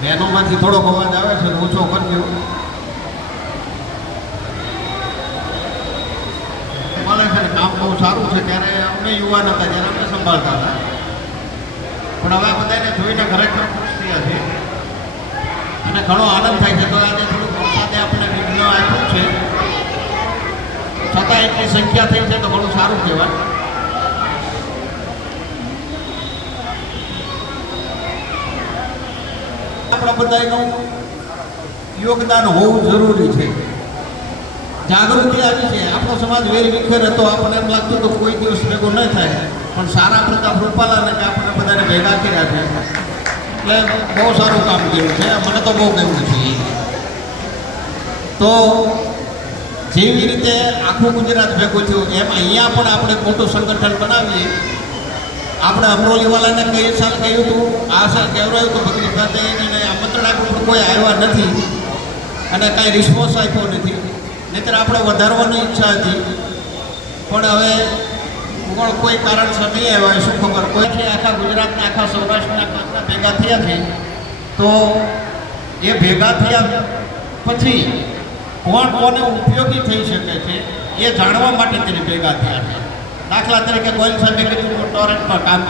બહેનોમાંથી થોડોક અવાજ આવે છે તો ઓછો કરજો. મળે છે ને કામ બહુ સારું છે. ત્યારે અમે યુવાન હતા જ્યારે અમે સંભાળતા હતા, પણ હવે બધાને જોઈને ખરેખર ખુશ થયા છે અને ઘણો આનંદ થાય છે. તો આજે થોડુંક વરસાદે આપણે વિઘ્ન આપ્યું છે, છતાં એટલી સંખ્યા થઈ છે તો ઘણું સારું કહેવાય. આપણા બધાનું યોગદાન હોવું જરૂરી છે. જાગૃતિ આવી છે. આપણો સમાજ વેર વિખેર હતો, આપણને એમ લાગતું તો કોઈ દિવસ ભેગો ન થાય, પણ સારા પ્રતાપ રૂપાલાને કે આપણે બધાને ભેગા કર્યા છે એટલે બહુ સારું કામ કર્યું છે. મને તો બહુ ગમ્યું છે. તો જેવી રીતે આખું ગુજરાત ભેગું થયું એમ અહીંયા પણ આપણે મોટું સંગઠન બનાવીએ. આપણે અમરોલીવાલાને કઈ સાલ કહ્યું હતું, આ સાલ કહેવાયું હતું બકરી ખાતે એને આમંત્રણ આપ્યું પણ કોઈ આવ્યા નથી અને કાંઈ રિસ્પોન્સ આપ્યો નથી. નહીંતર આપણે વધારવાની ઈચ્છા હતી, પણ હવે કોઈ કારણસર નહીં આવ્યા. શું ખબર, કોઈ છે આખા ગુજરાતના આખા સૌરાષ્ટ્રના કાંકરા ભેગા થયા છે. તો એ ભેગા થયા પછી કોણ કોને ઉપયોગી થઈ શકે છે એ જાણવા માટે તેને ભેગા થયા છે. દાખલા તરીકે ગોયલ સાહેબે કીધું ટોરેન્ટમાં કામ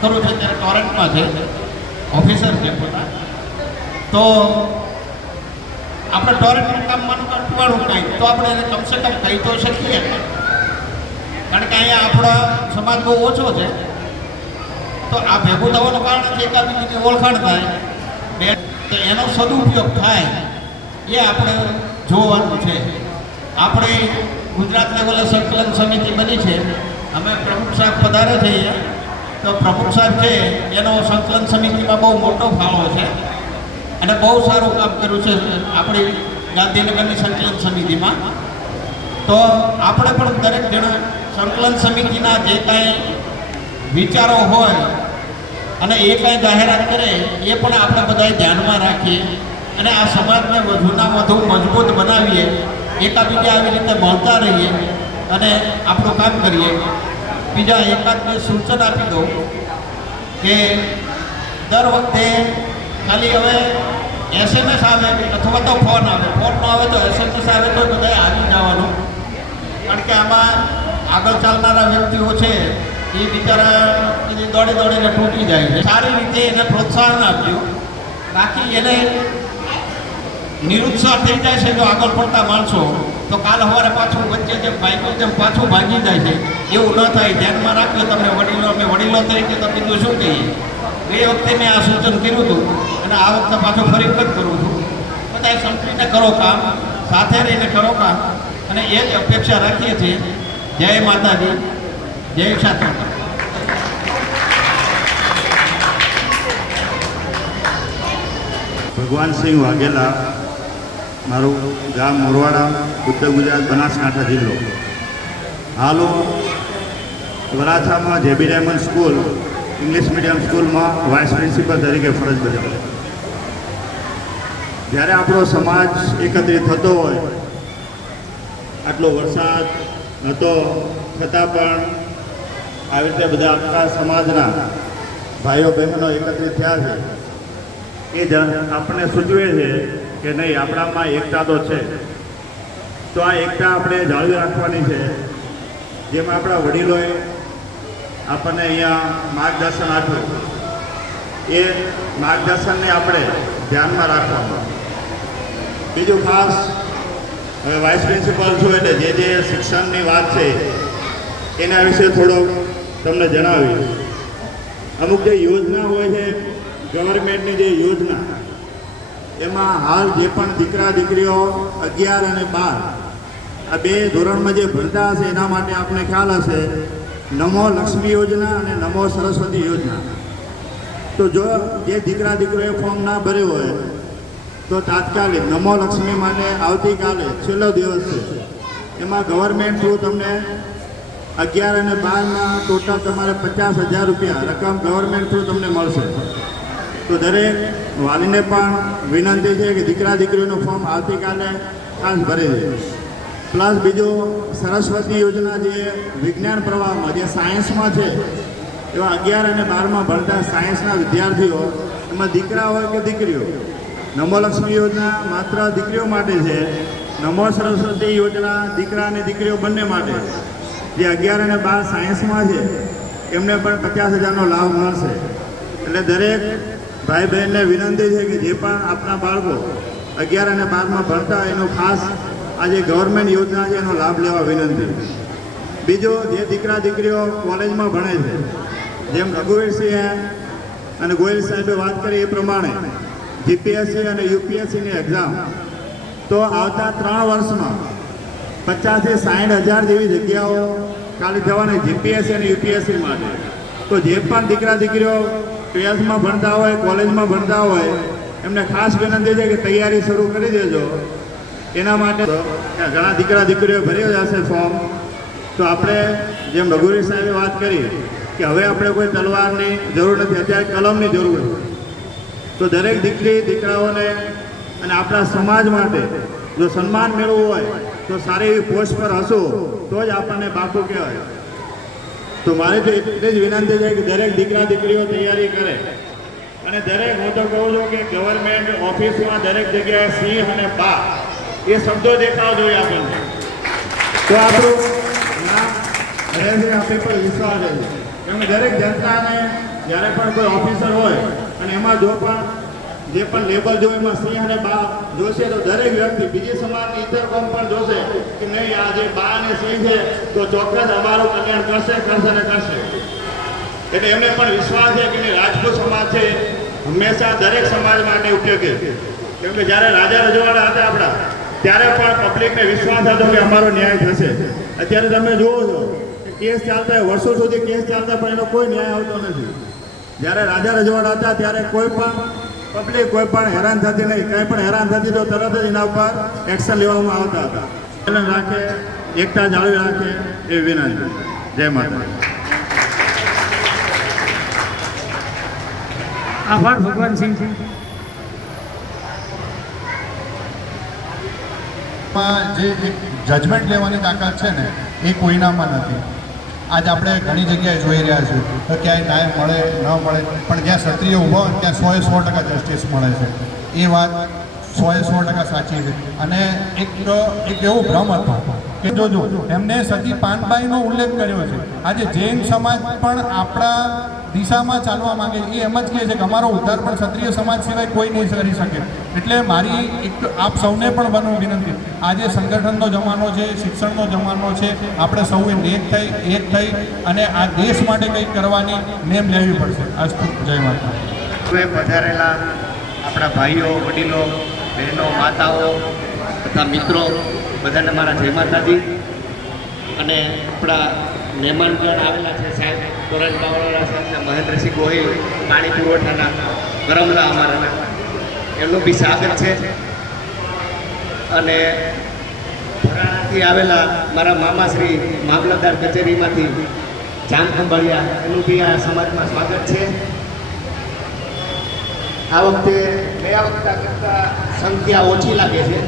કરું છે, ત્યારે ટોરેન્ટમાં છે, ઓફિસર છે પોતા. તો આપણે ટોરેન્ટનું કામ માનું અટવાડું કાંઈ તો આપણે એને કમસે કમ કહી તો શકીએ, કારણ કે અહીંયા આપણા સમાજ બહુ ઓછો છે. તો આ ભેગું થવાનું કારણ છે એકાબીજીની ઓળખાણ થાય, તો એનો સદુપયોગ થાય એ આપણે જોવાનું છે. આપણે ગુજરાત લેવલે સંકલન સમિતિ બની છે. અમે પ્રમુખ સાહેબ પધારે છે, તો પ્રમુખ સાહેબ છે એનો સંકલન સમિતિમાં બહુ મોટો ફાળો છે અને બહુ સારું કામ કર્યું છે આપણી ગાંધીનગરની સંકલન સમિતિમાં. તો આપણે પણ દરેક જણા સંકલન સમિતિના જે કાંઈ વિચારો હોય અને એ કાંઈ જાહેરાત કરે એ પણ આપણે બધાએ ધ્યાનમાં રાખીએ અને આ સમાજને વધુના વધુ મજબૂત બનાવીએ, એકાબીજા આવી રીતે મળતા રહીએ અને આપણું કામ કરીએ. બીજા એકાદ બે સૂચન આપી દઉં કે દર વખતે ખાલી હવે SMS આવે અથવા તો ફોન આવે, ફોન ન આવે તો SMS આવે તો બધાએ આવી જવાનું, કારણ કે આમાં આગળ ચાલનારા વ્યક્તિઓ છે એ બિચારા દોડી દોડીને તૂટી જાય છે. સારી રીતે એને પ્રોત્સાહન આપજો, બાકી એને નિરુત્સાહ થઈ જાય છે જો આગળ પડતા માણસો, તો કાલ સવારે પાછું વચ્ચે જેમ ભાગ્યું તેમ પાછું ભાગી જાય છે. એવું ન થાય, ધ્યાનમાં રાખજો. તમને વડીલો, અમે વડીલો તરીકે તો બીજું શું કહીએ. એ વખતે મેં આ સૂચન કર્યું હતું અને આ વખતે પાછું ફરી વખત કરું છું. બધાએ સંપીને કરો કામ, સાથે રહીને કરો કામ અને એ જ અપેક્ષા રાખીએ છીએ. જય માતાજી, જય સાતમ. ભગવાનસિંહ વાઘેલા, મારું ગામ મોરવાડા, ઉત્તર ગુજરાત, બનાસકાંઠા જિલ્લો. હાલ હું વરાછામાં જેબી ડાયમંડ સ્કૂલ ઇંગ્લિશ મીડિયમ સ્કૂલમાં વાઇસ પ્રિન્સિપલ તરીકે ફરજ બજાવું. જ્યારે આપણો સમાજ એકત્રિત થતો હોય, આટલો વરસાદ હતો છતાં પણ આવી રીતે બધા આખા સમાજના ભાઈઓ બહેનો એકત્રિત થયા છે, એ જ આપણને સૂચવે છે કે નહીં, આપણામાં એકતા તો છે. તો આ એકતા આપણે જાળવી રાખવાની છે. જેમાં આપણા વડીલોએ આપણને અહીંયા માર્ગદર્શન આપ્યું, એ માર્ગદર્શનને આપણે ધ્યાનમાં રાખવાનું. બીજું ખાસ, હવે વાઇસ પ્રિન્સિપલ છું એટલે જે શિક્ષણની વાત છે એના વિશે થોડોક તમને જણાવીશ. અમુક જે યોજના હોય છે ગવર્મેન્ટની, જે યોજના, એમાં હાલ જે પણ દીકરા દીકરીઓ 11 અને 12 આ બે ધોરણમાં જે ભણતા હશે એના માટે આપણે ખ્યાલ હશે નમો લક્ષ્મી યોજના અને નમો સરસ્વતી યોજના. તો જો જે દીકરા દીકરીઓએ ફોર્મ ના ભર્યું હોય તો તાત્કાલિક નમો લક્ષ્મી માટે આવતીકાલે છેલ્લો દિવસ છે, એમાં ગવર્મેન્ટ થ્રુ તમને 11 અને 12માં ટોટલ તમારે 50,000 રૂપિયા રકમ ગવર્મેન્ટ થ્રુ તમને મળશે. તો દરેક વાલીને પણ વિનંતી છે કે દીકરા દીકરીઓનું ફોર્મ આવતીકાલે ખાસ ભરી દે. પ્લસ બીજું સરસ્વતી યોજના, જે વિજ્ઞાન પ્રવાહમાં જે સાયન્સમાં છે એવા 11 અને 12માં ભણતા સાયન્સના વિદ્યાર્થીઓ એમાં દીકરા હોય કે દીકરીઓ. નમો લક્ષ્મી યોજના માત્ર દીકરીઓ માટે છે. નમો સરસ્વતી યોજના દીકરા અને દીકરીઓ બંને માટે. જે 11 અને 12 સાયન્સમાં છે એમને પણ 50,000નો લાભ મળશે. એટલે દરેક ભાઈ બહેનને વિનંતી છે કે જે પણ આપણા બાળકો 11 અને 12માં ભણતા હોય એનો ખાસ આ જે ગવર્મેન્ટ યોજના છે એનો લાભ લેવા વિનંતી. બીજું, જે દીકરા દીકરીઓ કોલેજમાં ભણે છે, જેમ રઘુવીરસિંહે અને ગોયલ સાહેબે વાત કરી એ પ્રમાણે જીપીએસસી અને યુપીએસસીની એક્ઝામ તો આવતા 3 વર્ષમાં 50 થી 60,000 જેવી જગ્યાઓ ખાલી થવાની જીપીએસસી અને યુપીએસસી માટે. તો જે પણ દીકરા દીકરીઓ 12માં ભણતા હોય, કોલેજમાં ભણતા હોય, એમને ખાસ વિનંતી છે કે તૈયારી શરૂ કરી દેજો. એના માટે ઘણા દીકરા દીકરીઓ ભરી જશે ફોર્મ. તો આપણે જેમ રઘુવીર સાહેબે વાત કરી કે હવે આપણે કોઈ તલવારની જરૂર નથી, અત્યારે કલમની જરૂર છે. તો દરેક દીકરી દીકરાઓને અને આપણા સમાજ માટે જો સન્માન મેળવવું હોય તો સારી એવી પોસ્ટ પર હશો તો જ આપણને બાપુ કહેવાય. તો મારી તો એટલી જ વિનંતી છે કે દરેક દીકરા દીકરીઓ તૈયારી કરે. અને દરેક, હું તો કહું છું કે ગવર્મેન્ટ ઓફિસમાં દરેક જગ્યાએ સિંહ અને બા એ શબ્દો દેખાવા જોઈએ આપણને. તો આપણું આપણી પર વિશ્વાસ છે. કેમ કે દરેક જનતાને જ્યારે પણ કોઈ ઓફિસર હોય અને એમાં જો પણ જે પણ લેબલ જો એમાં સિંહ અને બા જોશે તો દરેક વ્યક્તિ બીજી સમાજની ઇતર કોમ પણ જોશે કે નહીં, આ જે બા અને સિંહ છે તો ચોક્કસ અમારું કલ્યાણ કરશે અને કરશે. એટલે એમને પણ વિશ્વાસ છે કે રાજપૂત સમાજ છે હંમેશા દરેક સમાજ માટે ઉપયોગી. કેમ કે જ્યારે રાજા રજવાડા હતા આપણા, ત્યારે પણ પબ્લિકને વિશ્વાસ હતો કે અમારો ન્યાય થશે. અત્યારે તમે જુઓ છો કેસ ચાલતા હોય, વર્ષો સુધી કેસ ચાલતા પણ એનો કોઈ ન્યાય આવતો નથી. જ્યારે રાજા રજવાડા હતા ત્યારે કોઈ પણ પબ્લિક કોઈ પણ હેરાન થતી નહીં. કંઈ પણ હેરાન થતી તો તરત જ એના ઉપર એક્શન લેવામાં આવતા હતા. રાખે, એકતા જાળવી રાખે એ વિનંતી. જય માતા. આભાર ભગવાનસિંહ. જે એક જજમેન્ટ લેવાની તાકાત છે ને એ કોઈનામાં નથી. આજ આપણે ઘણી જગ્યાએ જોઈ રહ્યા છીએ તો ક્યાંય ન્યાય મળે ન મળે, પણ જ્યાં ક્ષત્રિય ઊભા હોય ત્યાં 100% જસ્ટિસ મળે છે. એ વાત 100% સાચી છે. અને એક એવો ભ્રમ હતો કે જોજો એમને સતી પાનબાઈનો ઉલ્લેખ કર્યો છે. આજે જૈન સમાજ પણ આપણા દિશામાં ચાલવા માંગે, એ એમ જ કહે છે કે અમારો ઉદ્ધાર પણ ક્ષત્રિય સમાજ સિવાય કોઈ નહીં કરી શકે. એટલે મારી એક આપ સૌને પણ બનવું વિનંતી, આજે સંગઠનનો જમાનો છે, શિક્ષણનો જમાનો છે. આપણે સૌએ એક થઈ અને આ દેશ માટે કંઈક કરવાની નેમ લેવી પડશે. અસ્તુ. જય માતા. હવે પધારેલા આપણા ભાઈઓ, વડીલો, બહેનો, માતાઓ તથા મિત્રો બધાને મારા જય માતાજી. અને આપણા મહેમાનગણ આવેલા છે સાહેબ તોરણ બાવળા સાહેબ, મહેન્દ્રસિંહ ગોહિલ, પાણી પુરવઠાના કરમલા અમારા, એમનું બી સ્વાગત છે. અને ભરાણાથી આવેલા મારા મામાશ્રી મામલતદાર કચેરીમાંથી જાન ખંભાળિયા, એનું બી આ સમાજમાં સ્વાગત છે. આ વખતે ગયા વખતે કરતાં સંખ્યા ઓછી લાગે છે.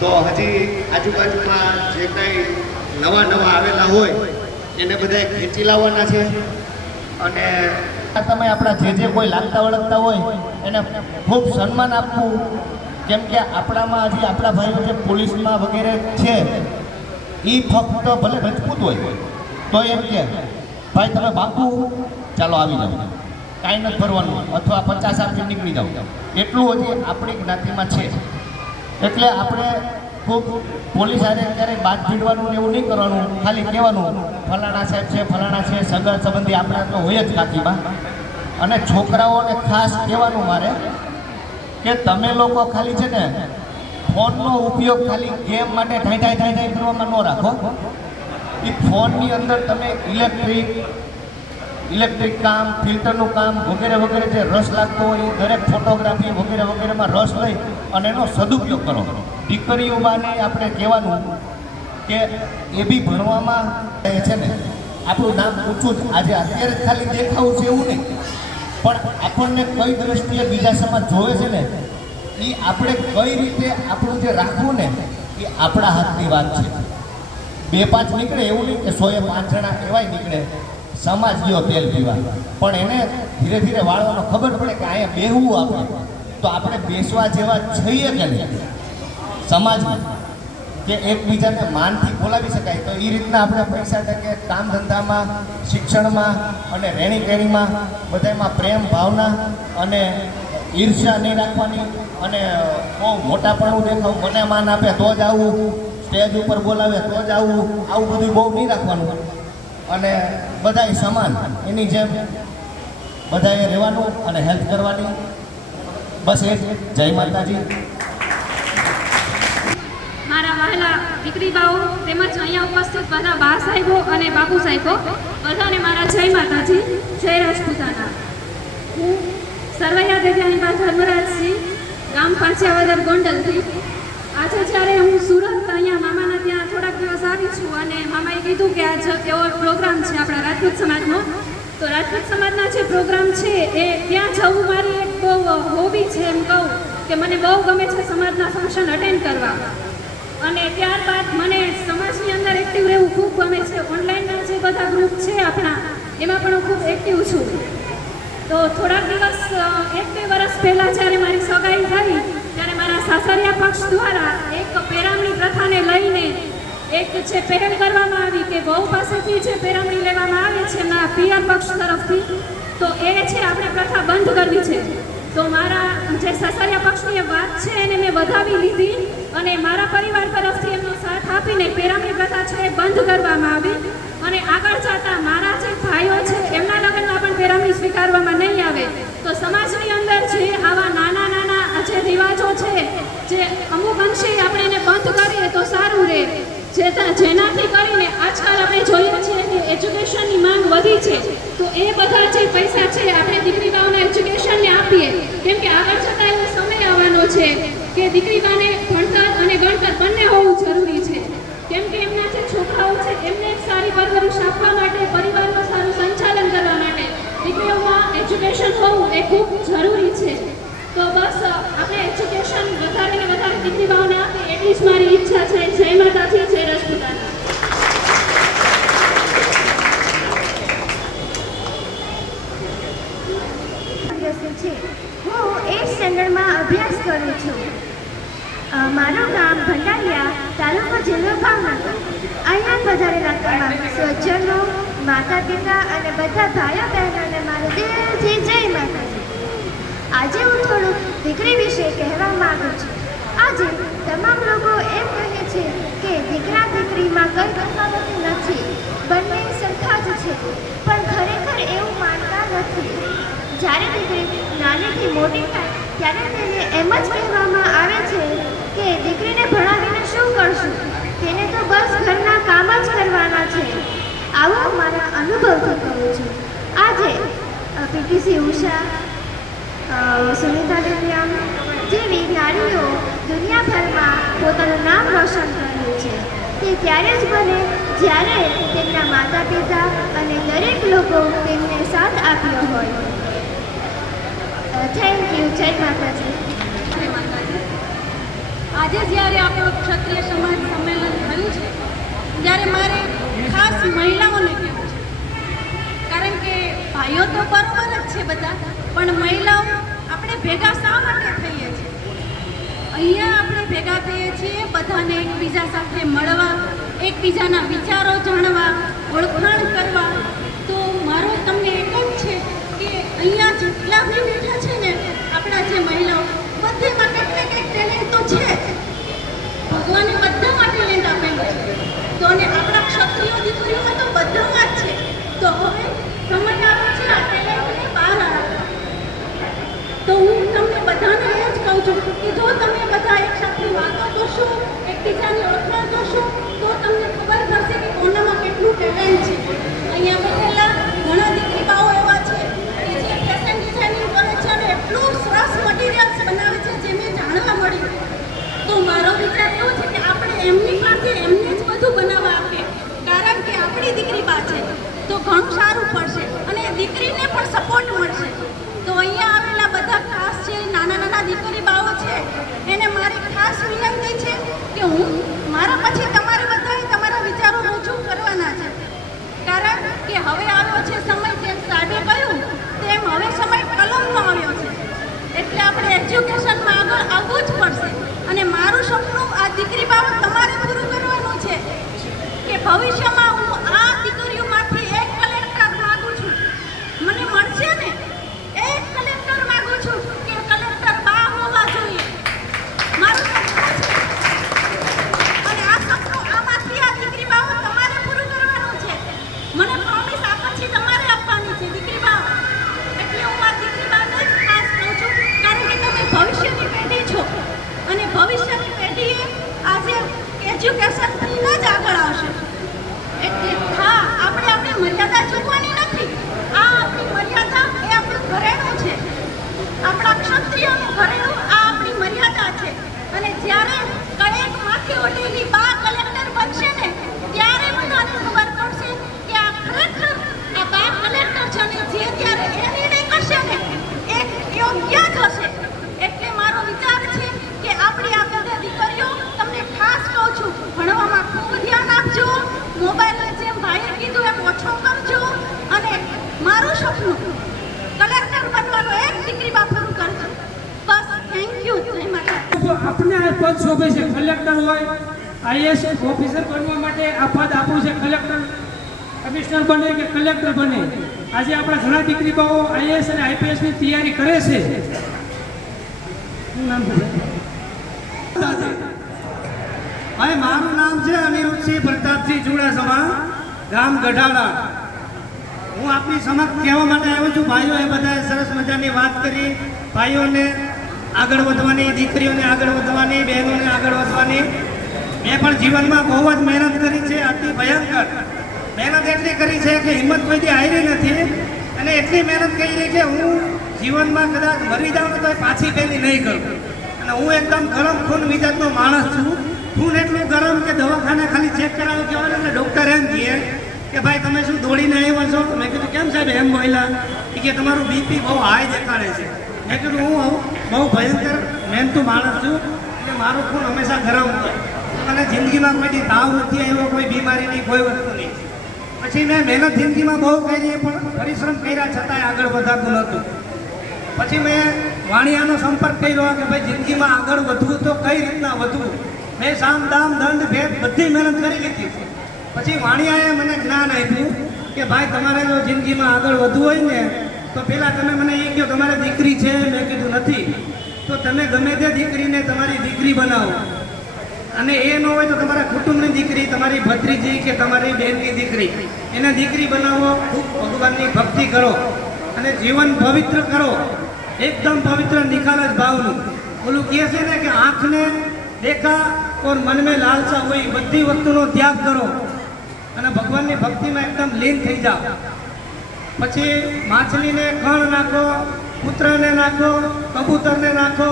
તો હજી આજુબાજુમાં જે કંઈ નવા આવેલા હોય એને બધા ખેંચી લાવવાના છે. અને તમે આપણા જે કોઈ લાગતા વળગતા હોય એને ખૂબ સન્માન આપવું. કેમ કે આપણામાં હજી આપણા ભાઈઓ જે પોલીસમાં વગેરે છે એ ફક્ત ભલે રજપૂત હોય તો એમ કે ભાઈ તમે બાપુ ચાલો આવી જાઓ, કાંઈ નથી ભરવાનું, અથવા 50 આપી નીકળી જાઓ. એટલું હજી આપણી જ્ઞાતિમાં છે. એટલે આપણે ખૂબ પોલીસ હારે ક્યારેય બાદ ભીડવાનું એવું નહીં કરવાનું. ખાલી કહેવાનું ફલાણા સાહેબ છે, ફલાણા છે, સગા સંબંધી આપણે તો હોય જ કાકીમાં. અને છોકરાઓને ખાસ કહેવાનું મારે કે તમે લોકો ખાલી છે ને ફોનનો ઉપયોગ ખાલી ગેમ માટે ઢાઈ કરવામાં ન રાખો. એ ફોનની અંદર તમે ઇલેક્ટ્રિક કામ, ફિલ્ટરનું કામ વગેરે જે રસ લાગતો હોય એ દરેક ફોટોગ્રાફી વગેરેમાં રસ લઈ અને એનો સદુપયોગ કરો. દીકરીઓમાંને આપણે કહેવાનું કે એ બી ભણવામાં છે ને આપણું નામ ઊંચું જ. આજે અત્યારે ખાલી દેખાવું છે એવું નહીં, પણ આપણને કઈ દ્રષ્ટિએ બીજા સમાજ જોવે છે ને એ આપણે કઈ રીતે આપણું જે રાખવું ને એ આપણા હાથની વાત છે. 2-5 નીકળે એવું નહીં કે 100-5 જણા એવાય નીકળે. સમાજ ગયો તેલ પીવા, પણ એને ધીરે ધીરે વાળવાનો ખબર પડે કે અહીંયા બેહવું આપણે તો આપણે બેસવા જેવા છીએ કે નહીં સમાજમાં, કે એકબીજાને માનથી બોલાવી શકાય. તો એ રીતના આપણે પૈસા ટકે કામ ધંધામાં, શિક્ષણમાં અને રહેણી કહેણીમાં બધામાં પ્રેમ ભાવના અને ઈર્ષ્યા નહીં રાખવાની. અને બહુ મોટાપણું દેખાવ, મને માન આપે તો જ આવું, સ્ટેજ ઉપર બોલાવે તો જ આવું, આવું બધું બહુ નહીં રાખવાનું. અને બધાય સમાન એની જેમ બધાએ રહેવાનું અને હેલ્પ કરવાની. બસ એ જ. જય માતાજી. મારા વહાલા દીકરી બાઓ તેમજ અહીંયા ઉપસ્થિત બધા બા સાહેબો અને બાપુ સાહેબો બધાને મારા જય માતાજી, જય રાજપૂતાના. હું સરવૈયા દેવ્યાનીબા ધર્મરાજસિંહ, ગામ પાંચિયાવદર ગોંડલથી. આજે જ્યારે હું સુરત અહીંયા મામાના ત્યાં થોડાક દિવસ આવી છું અને મામાએ કીધું કે આજ એવો પ્રોગ્રામ છે આપણા રાજપૂત સમાજનો, તો રાજપૂત સમાજના જે પ્રોગ્રામ છે એ ત્યાં જવું મારી એક બહુ હોબી છે એમ કહું કે મને બહુ ગમે છે સમાજના ફંક્શન અટેન્ડ કરવા. અને ત્યારબાદ મને સમાજની અંદર એક્ટિવ રહેવું ખૂબ ગમે છે. ઓનલાઈનના જે બધા ગ્રુપ છે આપણા એમાં પણ હું ખૂબ એક્ટિવ છું. તો થોડાક દિવસ 1-2 વર્ષ પહેલાં જ્યારે મારી સગાઈ થઈ ત્યારે મારા સાસરિયા પક્ષ દ્વારા એક પેરામણી પ્રથાને લઈને એક જે પહેલ કરવામાં આવી કે વહુ પાસેથી જે પેરામણી લેવામાં આવે છે એમના પિયર પક્ષ તરફથી, તો એ છે આપણે પ્રથા બંધ કરવી છે. તો મારા જે સાસરિયા પક્ષની વાત છે એને મેં વધાવી લીધી અને મારા પરિવાર તરફથી એમનો સાથ આપીને પેરામણી પ્રથા છે એ બંધ કરવામાં આવી. અને આગળ જતા મારા જે ભાઈઓ છે એમના લગ્નમાં પણ પેરામણી સ્વીકારવામાં નહીં આવે. તો સમાજની અંદર જે આવા નાના નાના જે રિવાજો છે જે અમુક અંશે આપણે એને બંધ કરીએ તો સારું રહે. જેનાથી કરીને આજકાલ આપણે જોઈએ છીએ કે એજ્યુકેશનની માંગ વધી છે. તો એ બધા જે પૈસા છે આપણે દીકરીબાઓને એજ્યુકેશનને આપીએ, કેમ કે આગળ જતાં એવો સમય આવવાનો છે કે દીકરીબાને ભણતર અને ગણતર બંને હોવું જરૂરી છે. કેમ કે એમના જે છોકરાઓ છે એમને એક સારી પરવરિશ આપવા માટે, પરિવારનું સારું સંચાલન કરવા માટે દીકરીઓમાં એજ્યુકેશન હોવું એ ખૂબ જરૂરી છે. તો બસ આપણે એજ્યુકેશન વધારે ને વધારે દીકરીબાઓને આપે એટલી જ મારી ઈચ્છા છે. જય માતાજી, જય રાજપૂતાના. હું 8th સ્ટેન્ડર્ડમાં અભ્યાસ કરું છું. મારું ગામ ભંડારિયા, તાલુકો જિલ્લો ભાવનગર. અહીંયા પધારેલા તમામ સ્વજનો, માતા પિતા અને બધા ભાઈઓ બહેનોને મારું દિલથી જય માતાજી. આજે હું થોડુંક દીકરી વિશે કહેવા માંગુ છું. આજે તમામ લોકો એમ કહે છે કે દીકરા દીકરીમાં કંઈ તફાવત નથી, બંને સરખા જ છે, પણ ખરેખર એવું માનતા નથી. જ્યારે દીકરી નાનીથી મોટી થાય ત્યારે તેને એમ જ કહેવામાં આવે છે કે દીકરીને ભણાવીને શું કરશું, તેને તો બસ ઘરના કામ જ કરવાના છે. આવું મારા અનુભવથી કહું છું. આજે પીટીસી ઉષા, સુનિતા વિલિયમ્સ જેવી નારીઓ દુનિયાભરમાં પોતાનું નામ રોશન કર્યું છે. તે ત્યારે જ બને જ્યારે તેમના માતા પિતા અને દરેક લોકો તેમને સાથ આપ્યો હોય. Thank you. જય માતાજી. જય માતાજી. આજે જ્યારે આપણું ક્ષત્રિય સમાજ સંમેલન થયું છે ત્યારે મારે ખાસ મહિલાઓને કહેવું છે, કારણ કે ભાઈઓ તો બરોબર જ છે બધા, પણ મહિલાઓ આપણે ભેગા શા માટે થઈએ છીએ? અહીંયા આપણે ભેગા થઈએ છીએ બધાને એકબીજા સાથે મળવા, એકબીજાના વિચારો જાણવા, ઓળખાણ કરવા. તો મારો તમને એક જ છે કે અહીંયા જેટલા બી બેઠા છે ને આપણા જે મહિલાઓ, બધેમાં કંઈક ને કંઈક ટેલેન્ટ તો છે. ભગવાને બધામાં ટેલેન્ટ આપેલું છે. તો અને આપણા ક્ષત્રિય દીકરીઓમાં તો બધામાં જ છે. તો હવે સમય આવ્યો છે આ ટેલેન્ટને બહાર આવવા. તો હું તમને બધાને એ જ કહું છું કે જો તમે બધા એક સાથે વાતો કરશો, એકબીજાની ઓળખાણ કરશો, તો તમને ખબર પડશે કે કોનામાં કેટલું ટેલેન્ટ છે. અહીંયા બેઠેલા ઘણા દીકરીબાઓ એવા છે કે જે ફેશન ડિઝાઇનિંગ કરે છે અને એટલું સરસ મટીરિયલ્સ બનાવે છે જે મેં જાણવા મળ્યું. તો મારો વિચાર એવો છે કે આપણે એમની પાસે એમને જ બધું બનાવવા આપીએ, કારણ કે આપણી દીકરીબા છે તો ઘણું સારું પડશે અને દીકરીને પણ સપોર્ટ મળશે. તો અહીંયા આવેલા બધા ખાસ જે નાના નાના દીકરીબાઓ છે એને મારી ખાસ વિનંતી છે કે હું મારા પછી તમારે બધાએ તમારા વિચારો રજૂ કરવાના છે, કારણ કે હવે આવ્યો છે સમય, જેમ સાહેબે કહ્યું તેમ હવે જન્મો આવ્યો છે, એટલે આપણે એજ્યુકેશનમાં આગળ આવવું જ પડશે. અને મારું સપનું આ દીકરી બાબત તમારે પૂરું કરવાનું છે કે ભવિષ્યમાં હું આ દીકરીઓમાંથી એક કલેક્ટર માગું છું. મને મળશે ને એક કલેક્ટર માગું છું કે કલેક્ટર બા હોવા જોઈએ. મારું સપનું છે અને આ સપનું આમાંથી આ દીકરી બાબત તમારે પૂરું કરવાનું છે. મને પ્રોમિસ આ પછી તમારે આપવાની છે દીકરી બાબત. એટલે હું આ દીકરી બાબત જ ખાસ કહું છું, કારણ કે તમે ભવિષ્યની પેઢી છો અને ભવિષ્યની પેઢીએ આજે એજ્યુકેશનથી જ આગળ આવશે. એટલે હા, આપણે મર્યાદા ચૂકવાની નથી. આ આપણી મર્યાદા એ આપણું ઘરેણું છે, આપણા ક્ષત્રિયોનું ઘરેણું આ આપણી મર્યાદા છે. અને જ્યારે કયેક માથે ઓઢેલી બા કલેક્ટર બનશે ને ત્યારે બધાને ખબર પડશે કે આ ખરેખર આ બા કલેક્ટર છે ને જે ત્યારે એ નિર્ણય કરશે ને એ યોગ્ય જ હશે. એટલે મારો વિચાર છે કે આપણી આ બધી દીકરીઓ, તમને ખાસ કહું છું, ભણવામાં ખૂબ ધ્યાન આપજો. મોબાઈલને જેમ ભાઈએ કીધું એમ ઓછો કરજો. અને મારું સપનું કલેક્ટર બનવાનો એક દીકરી બા પૂરું કરજો. બસ, થેન્ક યુ. જય માતા. આપણે આ પદ શોભે છે, કલેક્ટર હોય, આઈએએસ ઓફિસર બનવા માટે આ પદ આપણું છે. કલેક્ટર, કમિશનર બને કે કલેક્ટર બને, આજે આપણા ઘણા દીકરી બાઓ આઈએએસ અને આઈપીએસની તૈયારી કરે છે. શું નામ છે? ભાઈ, મારું નામ છે અનિરુદ્ધસિંહ પ્રતાપસિંહ ચુડાસમા, ગામ ગઢાડા. હું આપની સમક્ષ કહેવા માટે આવ્યો છું. ભાઈઓએ બધાએ સરસ મજાની વાત કરી. ભાઈઓને આગળ વધવાની, દીકરીઓને આગળ વધવાની, બહેનોને આગળ વધવાની. મેં પણ જીવનમાં બહુ જ મહેનત કરી છે, અતિ ભયંકર મહેનત. એટલી કરી છે કે હિંમત કોઈથી હારી નથી. અને એટલી મહેનત કરી કે હું જીવનમાં કદાચ મરી જાઉં તો પાછી પેલી નહીં કરું. અને હું એકદમ ગરમ ખૂન મિજાજનો માણસ છું. ખૂન એટલું ગરમ કે દવાખાને ખાલી ચેક કરાવવા કહેવાય એટલે ડૉક્ટર એમ કહે કે ભાઈ તમે શું દોડીને આવ્યા છો? મેં કીધું કેમ સાહેબ એમ બોલ્યા? કે તમારું બીપી બહુ હાઈ દેખાડે છે. મેં કીધું હું બહુ ભયંકર મહેનતું માણસ છું એટલે મારું ખૂન હંમેશા ગરમ હોય. મને જિંદગીમાં કોઈ તાવ નથી આવ્યો, કોઈ બીમારી નહીં, કોઈ વસ્તુ નહીં. પછી મેં મહેનત જિંદગીમાં બહુ કરી, પણ પરિશ્રમ કર્યા છતાંય આગળ વધાતું નહોતું. પછી મેં વાણિયાનો સંપર્ક કર્યો કે ભાઈ જિંદગીમાં આગળ વધવું તો કઈ રીતના વધવું. મેં સામ દામ દંડ ભેદ બધી મહેનત કરી લીધી. પછી વાણિયાએ મને જ્ઞાન આપ્યું કે ભાઈ તમારે જો જિંદગીમાં આગળ વધવું હોય ને તો પહેલાં તમે મને એ કહો તમારે દીકરી છે? મેં કીધું નથી. તો તમે ગમે તે દીકરીને તમારી દીકરી બનાવો. અને એ ન હોય તો તમારા કુટુંબની દીકરી, તમારી ભત્રીજી કે તમારી બહેનની દીકરી, એને દીકરી બનાવો. ખૂબ ભગવાનની ભક્તિ કરો અને જીવન પવિત્ર કરો, એકદમ પવિત્ર નિખાલસ ભાવનું. ઓલું કહે છે ને કે આંખને દેખા ઓર મન મેં લાલસા હોય, બધી વસ્તુનો ત્યાગ કરો અને ભગવાનની ભક્તિમાં એકદમ લીન થઈ જાઓ. પછી માછલીને ખણ નાખો, પુત્રને નાખો, કબૂતરને નાખો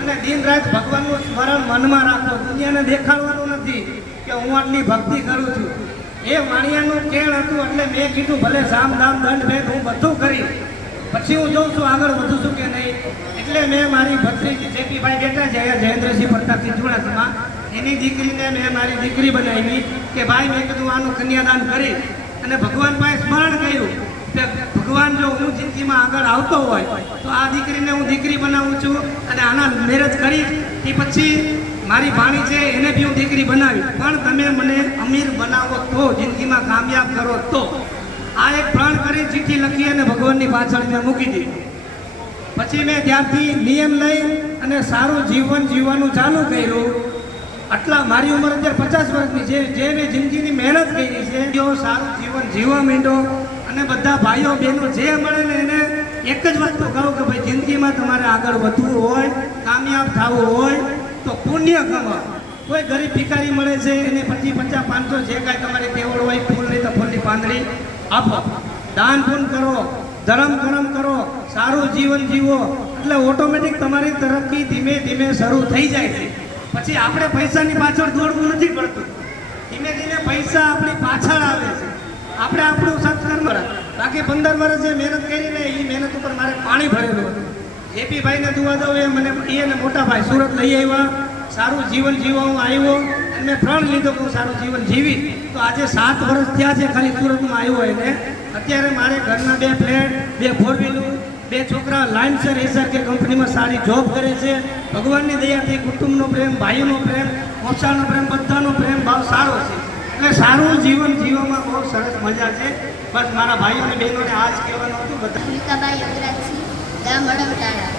અને દિન રાત ભગવાનનું સ્મરણ મનમાં રાખો. દુનિયાને દેખાડવાનું નથી કે હું આટલી ભક્તિ કરું છું. એ વાણિયાનું કેળ હતું એટલે મેં કીધું ભલે સામ દામ દંડ ભેદ હું બધું કરી, પછી હું જોઉં છું આગળ વધું છું કે નહીં. એટલે મેં મારી ભત્રીજી જેપીભાઈ બેઠા છે જયેન્દ્રસિંહ પ્રતાપસિંહ ચુડાસમા, એની દીકરીને મેં મારી દીકરી બનાવી કે ભાઈ મેં કીધું આનું કન્યાદાન કરી અને ભગવાન પાસે સ્મરણ કર્યું કે ભગવાન જો હું જિંદગીમાં આગળ આવતો હોય તો આ દીકરીને હું દીકરી બનાવું છું અને આના મેરેજ કરી. તે પછી મારી ભાણી છે એને બી હું દીકરી બનાવી, પણ તમે મને અમીર બનાવો તો, જિંદગીમાં કામયાબ કરો તો. આ એક પ્રણ કરી ચિઠ્ઠી લખી અને ભગવાનની પાછળ મેં મૂકી દીધી. પછી મેં ત્યારથી નિયમ લઈ અને સારું જીવન જીવવાનું ચાલુ કર્યું. આટલા મારી ઉંમર અત્યારે 50 વર્ષની જે મેં જિંદગીની મહેનત કરી છે, જો સારું જીવન જીવવા માંડો. અને બધા ભાઈઓ બહેનો જે મળે ને એને એક જ વસ્તુ કહું કે ભાઈ જિંદગીમાં તમારે આગળ વધવું હોય, કામયાબ થવું હોય તો પુણ્ય કમાવો. કોઈ ગરીબ ભિખારી મળે છે એને 25, 50, 500 જે કાંઈ તમારી તેવડ હોય, ફૂલ નહીં તો ફૂલની પાંદડી આપો. દાન પુણ્ય કરો, ધર્મ કરમ કરો, સારું જીવન જીવો એટલે ઓટોમેટિક તમારી તરક્કી ધીમે ધીમે શરૂ થઈ જાય છે. પછી આપણે પૈસાની પાછળ દોડવું નથી પડતું. ધીમે ધીમે પૈસા આપણી પાછળ આવે છે. આપણે આપણું સત્કર્મ, બાકી 15 વર્ષ જે મહેનત કરીને એ મહેનત ઉપર મારે પાણી ભરેલું હતું. જેપીભાઈને દુઆ દઉં એ મને એને મોટા ભાઈ સુરત લઈ આવ્યા, સારું જીવન જીવવા હું આવ્યો અને મેં પ્રણ લીધો કે હું સારું જીવન જીવી. તો આજે 7 વર્ષ થયા છે ખાલી સુરતમાં આવ્યો એને. અત્યારે મારે ઘરના 2 ફ્લેટ, 2 ફોર વ્હીલું, 2 છોકરા લાઇનસર એસઆર કે કંપનીમાં સારી જોબ કરે છે. ભગવાનની દયાથી કુટુંબનો પ્રેમ, ભાઈઓનો પ્રેમ, મોસાળનો પ્રેમ, બધાનો પ્રેમ ભાવ સારો છે. એટલે સારું જીવન જીવવામાં બહુ સરસ મજા છે. બસ મારા ભાઈઓ અને બહેનોને આ જ કહેવાનું હતું. બધા ભૂમિકાબાઈ યુવરાજસિંહ, ગામ અડવટાળા.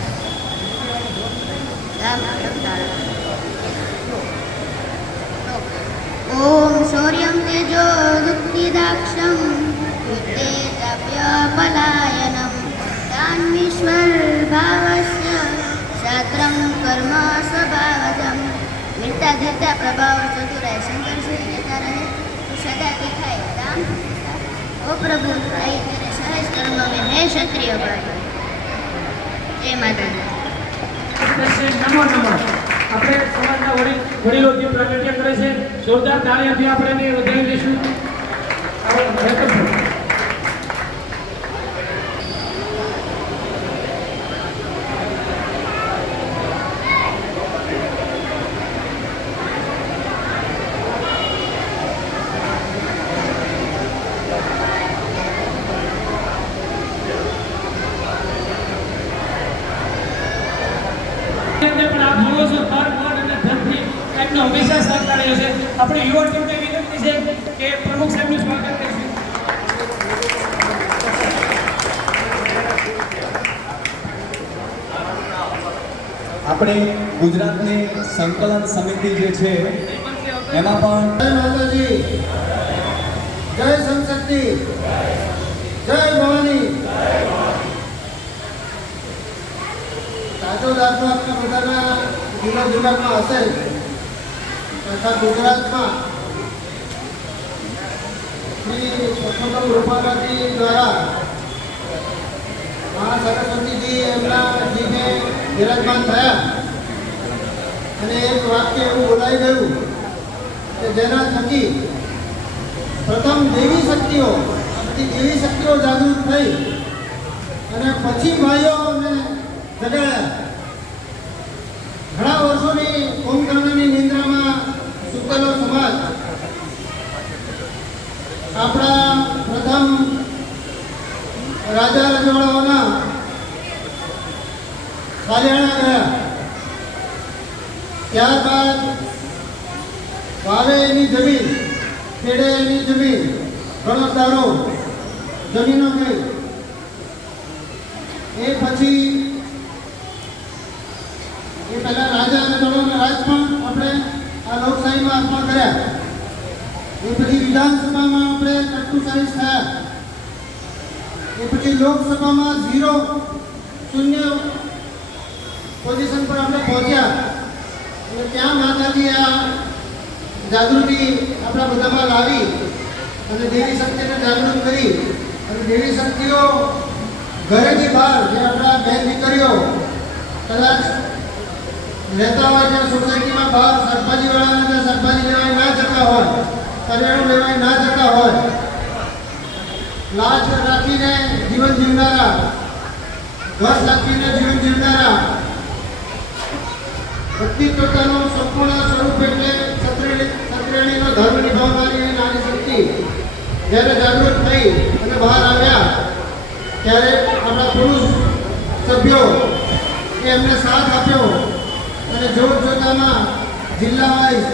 ઓમ શૌર્યમ તેજો દુઃખિદાક્ષમ ઉત્તેજાપ્ય પલાયનમ દાનવીશ્વર ભાવસ્ય શાસ્ત્રમ કર્મ સ્વભાવજમ મિલતા ધીરતા પ્રભાવ ચતુરાય શંકર શ્રી રહેતા રહે તો સદા દેખાય રામ. ઓ પ્રભુ આઈ તેરે સહજ કર્મ में है क्षत्रिय भाई. जय माताजी. નમો નમઃ. આપણે સમાજના વડીલો જે પ્રાગટ્ય કરે છે, જોરદાર તાળીઓથી આપણે એને વધાવી દઈશું. હંમેશા સહકાર રહ્યો છે. આપણે યુવા ટીમને વિનંતી છે કે પ્રમુખ સાહેબનું સ્વાગત કરીશું. આપણી ગુજરાતની સંકલન સમિતિ જે છે એમાં પણ જય માતાજી, જય સંશક્તિ, જય ભવાની. સાચો દાખલો આપણા બધાના જુદા જુદામાં હશે તથા ગુજરાતમાં શ્રી પરસોત્તમ રૂપાલાજી દ્વારા મહા સરસ્વતીજી એમના જીભે વિરાજમાન થયા અને એક વાક્ય એવું બોલાઈ ગયું કે જેના થકી પ્રથમ દેવી શક્તિઓ, બધી દેવી શક્તિઓ જાગૃત થઈ અને પછી ભાઈઓને જગાડ્યા. ઘણા વર્ષોની કુંભકર્ણની નિંદ્રામાં સૂતેલો સમાજ આપણા પ્રથમ રાજા રજવાડાઓના સાલિયાણા ગયા. ત્યારબાદ વાવે એની જમીન, ખેડે એની જમીન, ગણોદારો જમીનો ગઈ. એ પછી એ પહેલા રાજા અને દળોના રાજ પણ આપણે આ લોકશાહીમાં હાથમાં કર્યા. એ પછી વિધાનસભામાં આપણે ટટ્ટુશાહી થયા. એ પછી લોકસભામાં 0 શૂન્ય પોઝિશન પર આપણે પહોંચ્યા. અને ત્યાં માતાજી આ જાગૃતિ આપણા બધામાં લાવી અને દેવી શક્તિને જાગૃત કરી. અને દેવી શક્તિઓ ઘરેથી બહાર જે આપણા બહેન દીકરીઓ કદાચ રહેતા હોય ત્યાં સોસાયટીમાં બહાર શાકભાજીવાળાને ત્યાં શાકભાજી લેવાય ના જતા હોય, કરિયાણું લેવાય ના જતા હોય, લાજ રાખીને જીવન જીવનારા, ઘર રાખીને જીવન જીવનારા, વ્યક્તિત્વનો સંપૂર્ણ સ્વરૂપ એટલે ક્ષત્રિયણીનો ધર્મ નિભાવનારી નારી શક્તિ જ્યારે જાગૃત થઈ અને બહાર આવ્યા ત્યારે આપણા પુરુષ સભ્યો એમને સાથ આપ્યો અને જોતજોતામાં જિલ્લા વાઇઝ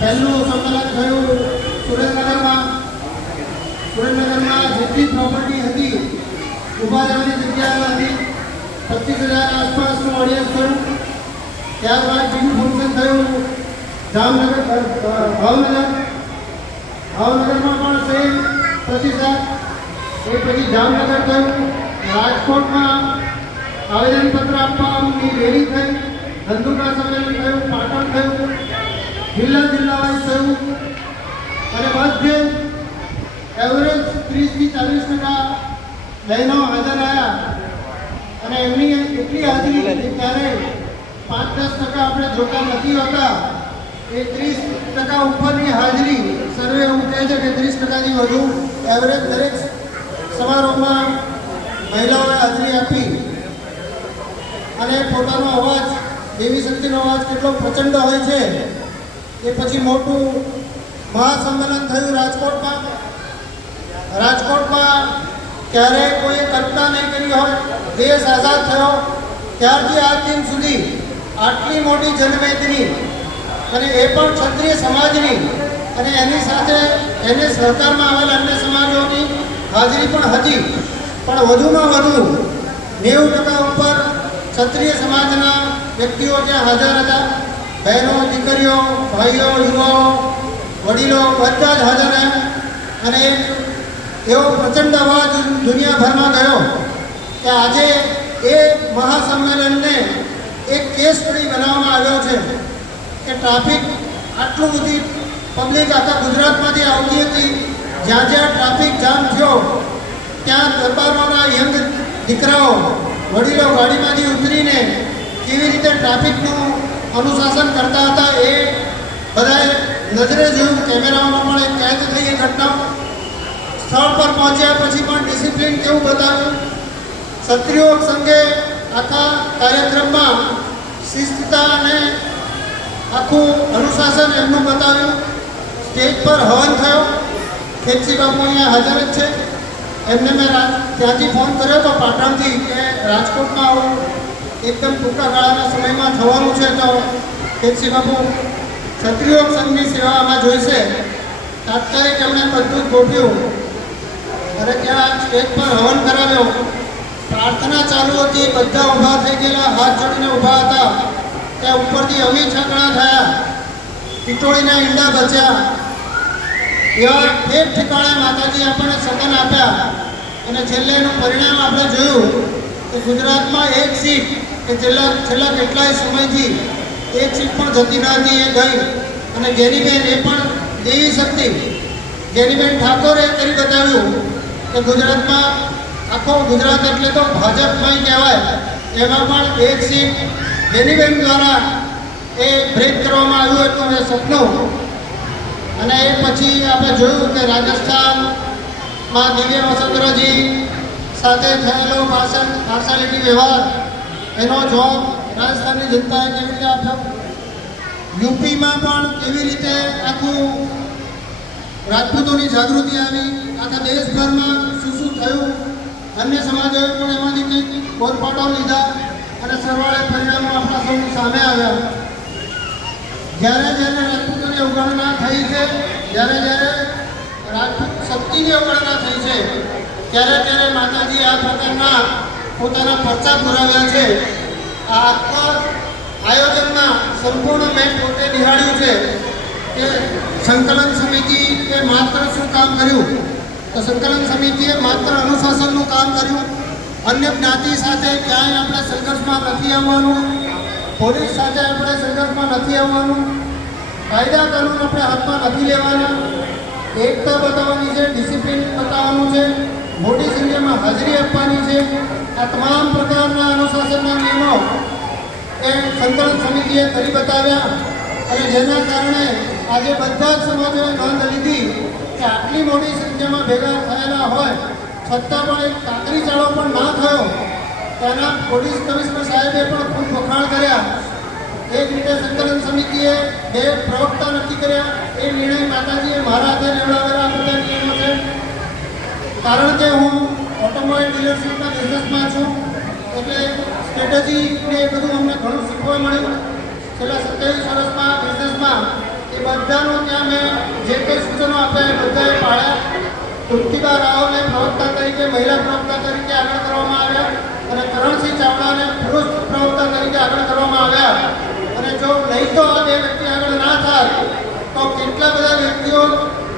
પહેલું સંમેલન થયું સુરેન્દ્રનગરમાં. સુરેન્દ્રનગરમાં જેટલી પ્રોપર્ટી હતી, ઊભા રહેવાની જગ્યા હતી, 25,000 આસપાસનું ઓડિયન્સ થયું. ત્યારબાદ બીજું ફંક્શન થયું જામનગર, ભાવનગરમાં પણ સેમ પ્રતિસાદ. એ પછી જામનગર થયું, રાજકોટમાં આવેદનપત્ર આપવાની રેલી થઈ, ધંધુકા સંમેલન થયું, પાટણ થયું, જિલ્લા વાઇઝ થયું અને બધે એવરેજ 30 થી 40% બહેનો હાજર રહ્યા. અને એમની એટલી હાજરી ત્યારે 5-10% આપણે જોતા નથી હોતા. એ 30% ઉપરની હાજરી સર્વે એવું કહે છે કે 30%થી વધુ એવરેજ દરેક સમારોહમાં મહિલાઓએ હાજરી આપી અને પોતાનો અવાજ, દેવી શક્તિનો અવાજ કેટલો પ્રચંડ હોય છે. એ પછી મોટું મહાસંમેલન થયું રાજકોટમાં. ક્યારેય કોઈએ કલ્પના નહીં કરી હોય. દેશ આઝાદ થયો ત્યારથી આજ દિન સુધી આટલી મોટી જનમેદની અને એ પણ ક્ષત્રિય સમાજની અને એની સાથે એને સહકારમાં આવેલા અન્ય સમાજોની હાજરી પણ હતી. પણ વધુમાં વધુ 90% ઉપર ક્ષત્રિય સમાજના વ્યક્તિઓ ત્યાં હાજર હતા. બહેનો, દીકરીઓ, ભાઈઓ, યુવાઓ, વડીલો બધા જ હાજર રહ્યા. અને એવો પ્રચંડ અવાજ દુનિયાભરમાં ગયો કે આજે એ મહાસંમેલનને એક કેસ સ્ટડી બનાવવામાં આવ્યો છે કે ટ્રાફિક આટલું બધી પબ્લિક આખા ગુજરાતમાંથી આવતી હતી. જ્યાં જ્યાં ટ્રાફિક જામ થયો ત્યાં દરબારોના યંગ દીકરાઓ, વડીલો ગાડીમાંથી ઉતરીને કેવી રીતે ટ્રાફિકનું અનુશાસન કરતા હતા એ બધાએ નજરે જોયું. કેમેરામાં પણ એક કેદ થઈ એ ઘટનાઓ. સ્થળ પર પહોંચ્યા પછી પણ ડિસિપ્લિન કેવું બતાવ્યું. ક્ષત્રિયો સંઘે આખા કાર્યક્રમમાં શિસ્તતા અને આખું અનુશાસન એમનું બતાવ્યું. સ્ટેજ પર હવન થયો. ખેતસી બાપુ અહીંયા હાજર જ છે. એમને મેં ત્યાંથી ફોન કર્યો હતો પાટણથી કે રાજકોટમાં આવું એકદમ ટૂંકા ગાળાના સમયમાં થવાનું છે તો ખેતસી બાપુ ક્ષત્રિયો સંઘની સેવામાં જોઈશે. તાત્કાલિક એમણે બધું જ ગોઠવ્યું અને ત્યાં સ્ટેજ પર હવન કરાવ્યો. પ્રાર્થના ચાલુ હતી. બધા ઊભા થઈ ગયેલા, હાથ જોડીને ઊભા હતા. ત્યાં ઉપરથી અમી છકડા થયા, ટીટોળીના ઈંડા બચ્યા. એવા ઠેક ઠેકાણે માતાજી આપણને સગન આપ્યા. અને છેલ્લે એનું પરિણામ આપણે જોયું કે ગુજરાતમાં એક સીટ કે છેલ્લા કેટલાય સમયથી એક સીટ પણ જતી ન હતી એ ગઈ. અને ગેનીબેન એ પણ દેવી શક્તિ ગેનીબેન ઠાકોરે કરી બતાવ્યું કે ગુજરાતમાં આખો ગુજરાત એટલે તો ભાજપમય કહેવાય. એમાં પણ એક સીટ ગેનીબેન દ્વારા એ બ્રેક કરવામાં આવ્યું હતું એ સપનું. અને એ પછી આપણે જોયું કે રાજસ્થાનમાં દિવ્ય વસંતરાજી સાથે થયેલો પાર્સાલિટી વ્યવહાર એનો જવાબ રાજસ્થાનની જનતાએ કેવી રીતે આપ્યો. યુપીમાં પણ કેવી રીતે આખું રાજપૂતોની જાગૃતિ આવી. આખા દેશભરમાં શું શું થયું. અન્ય સમાજોએ પણ એમાંથી કંઈક બોધપાઠો લીધા અને સરવાળે પરિણામો આપણા સૌની સામે આવ્યા. જ્યારે જ્યારે રાજપૂતોની અવગણના થઈ છે, જ્યારે જ્યારે રાજપૂત શક્તિની અવગણના થઈ છે, ત્યારે ત્યારે માતાજી આ પ્રકારના પોતાના પરચા પુરાવ્યા છે. આ આખા આયોજનમાં સંપૂર્ણ મેં પોતે નિહાળ્યું છે કે સંકલન સમિતિએ માત્ર શું કામ કર્યું. તો સંકલન સમિતિએ માત્ર અનુશાસનનું કામ કર્યું. અન્ય જ્ઞાતિ સાથે ક્યાંય આપણે સંઘર્ષમાં નથી આવવાનું. પોલીસ સાથે આપણે સંઘર્ષમાં નથી આવવાનું. કાયદા કાનૂન આપણે હાથમાં નથી લેવાના. એકતા બતાવવાની છે, ડિસિપ્લિન બતાવવાનું છે, મોટી સંખ્યામાં હાજરી આપવાની છે. આ તમામ પ્રકારના અનુશાસનના નિયમો એ સંકલન સમિતિએ કરી બતાવ્યા. અને જેના કારણે આજે બધા જ સમાજોએ નોંધ લીધી કે આટલી મોટી સંખ્યામાં ભેગા થયેલા હોય છતાં પણ એક કાંકરી ચાળો પણ ના થયો. તેના પોલીસ કમિશનર સાહેબે પણ ખૂબ વખાણ કર્યા. એક રીતે સંકલન સમિતિએ 2 પ્રવક્તા નક્કી કર્યા. એ નિર્ણય માતાજીએ મારા હાથે લેવડાવેલા બધા નિયમો છે. કારણ કે હું ઓટોમોબાઈલ ડીલરશીપના બિઝનેસમાં છું એટલે સ્ટ્રેટેજી ને એ બધું અમને ઘણું શીખવા મળ્યું. છેલ્લા 27 વર્ષમાં બિઝનેસમાં એ બધાનો ત્યાં મેં જે કંઈ સૂચનો આપ્યા એ બધાએ પાડ્યા. તૃપ્તિબા રાવને પ્રવક્તા તરીકે, મહિલા પ્રવક્તા તરીકે આગળ કરવામાં આવ્યા અને કરણસિંહ ચાવડાને પુરુષ પ્રવક્તા તરીકે આગળ કરવામાં આવ્યા. અને જો નહીં તો આ 2 વ્યક્તિ આગળ ના થાય તો કેટલા બધા વ્યક્તિઓ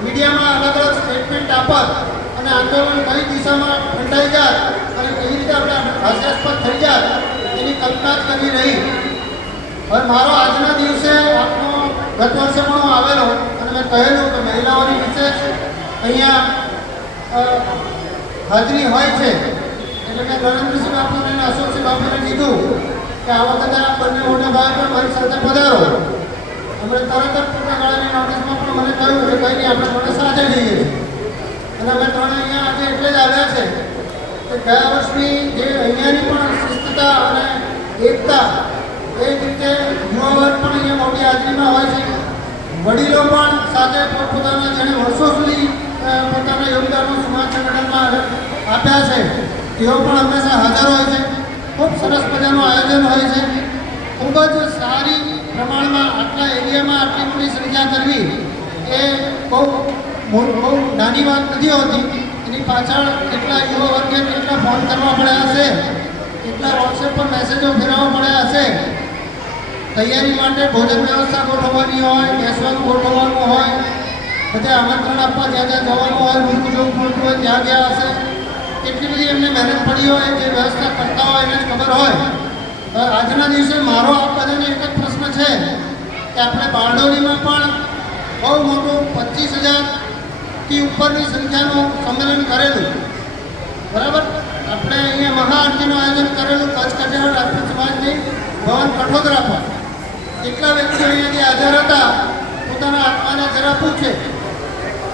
મીડિયામાં અલગ અલગ સ્ટેટમેન્ટ આપત અને આંદોલન કઈ દિશામાં ફંડાઈ જાય અને કેવી રીતે આપણે હાસ્યાસ્પદ થઈ જાય એની કલ્પના જ કરી રહી. હવે મારો આજના દિવસે આપનો ગત વર્ષે પણ હું આવેલો અને મેં કહેલું કે મહિલાઓની વિશેષ અહીંયા હાજરી હોય છે. એટલે મેં નરેન્દ્રસિંહ બાપુને અને અશોકસિંહ બાપુને કીધું કે આ વખતે આ બંને મોટા ભાઈ પણ મારી સાથે પધારો. અમે તરત જ ટૂંકા ગાળાની નોટિસમાં પણ મને કહ્યું કે કંઈ નહીં, આપણે ત્રણે સાથે જઈએ છીએ. અને અમે ત્રણે અહીંયા આજે એટલે જ આવ્યા છે કે ગયા વર્ષની જે અહીંયાની પણ શિસ્તતા અને એકતા એ જ રીતે યુવા વર્ગ પણ અહીંયા મોટી હાજરીમાં હોય છે. વડીલો પણ સાથે પોતપોતાના જેણે વર્ષો સુધી પોતાના યોગદાનનો સમાજ સંગઠનમાં આપ્યા છે તેઓ પણ હંમેશા હાજર હોય છે. ખૂબ સરસ મજાનું આયોજન હોય છે. ખૂબ જ સારી પ્રમાણમાં આટલા એરિયામાં આટલી મોટી સંખ્યા કરવી એ બહુ નાની વાત નથી હોતી. એની પાછળ કેટલા યુવા વર્ગે કેટલા ફોન કરવા પડ્યા હશે, કેટલા વોટ્સએપ પર મેસેજો ફેરવવા પડ્યા હશે. તૈયારી માટે ભોજન વ્યવસ્થા ગોઠવવાની હોય, બેસવાનું ગોઠવવાનું હોય, બધે આમંત્રણ આપવા જ્યાં જ્યાં જવાનું હોય, ઊંઘું જોવું પડતું હોય ત્યાં ગયા હશે. કેટલી બધી એમને મહેનત પડી હોય, જે વ્યવસ્થા કરતા હોય એને જ ખબર હોય. આજના દિવસે મારો આપ બધાને એક જ પ્રશ્ન છે કે આપણે બારડોલીમાં પણ બહુ મોટું 25,000થી ઉપરની સંખ્યાનું સંમેલન કરેલું, બરાબર. આપણે અહીંયા મહાઆરતીનું આયોજન કરેલું કચ્છ કાઠિયાવાડ રાજપૂત સમાજની ભવન કઠોદરા પર. કેટલા વ્યક્તિઓ અહીંયાથી હાજર હતા પોતાના આત્માને જરા પૂછે.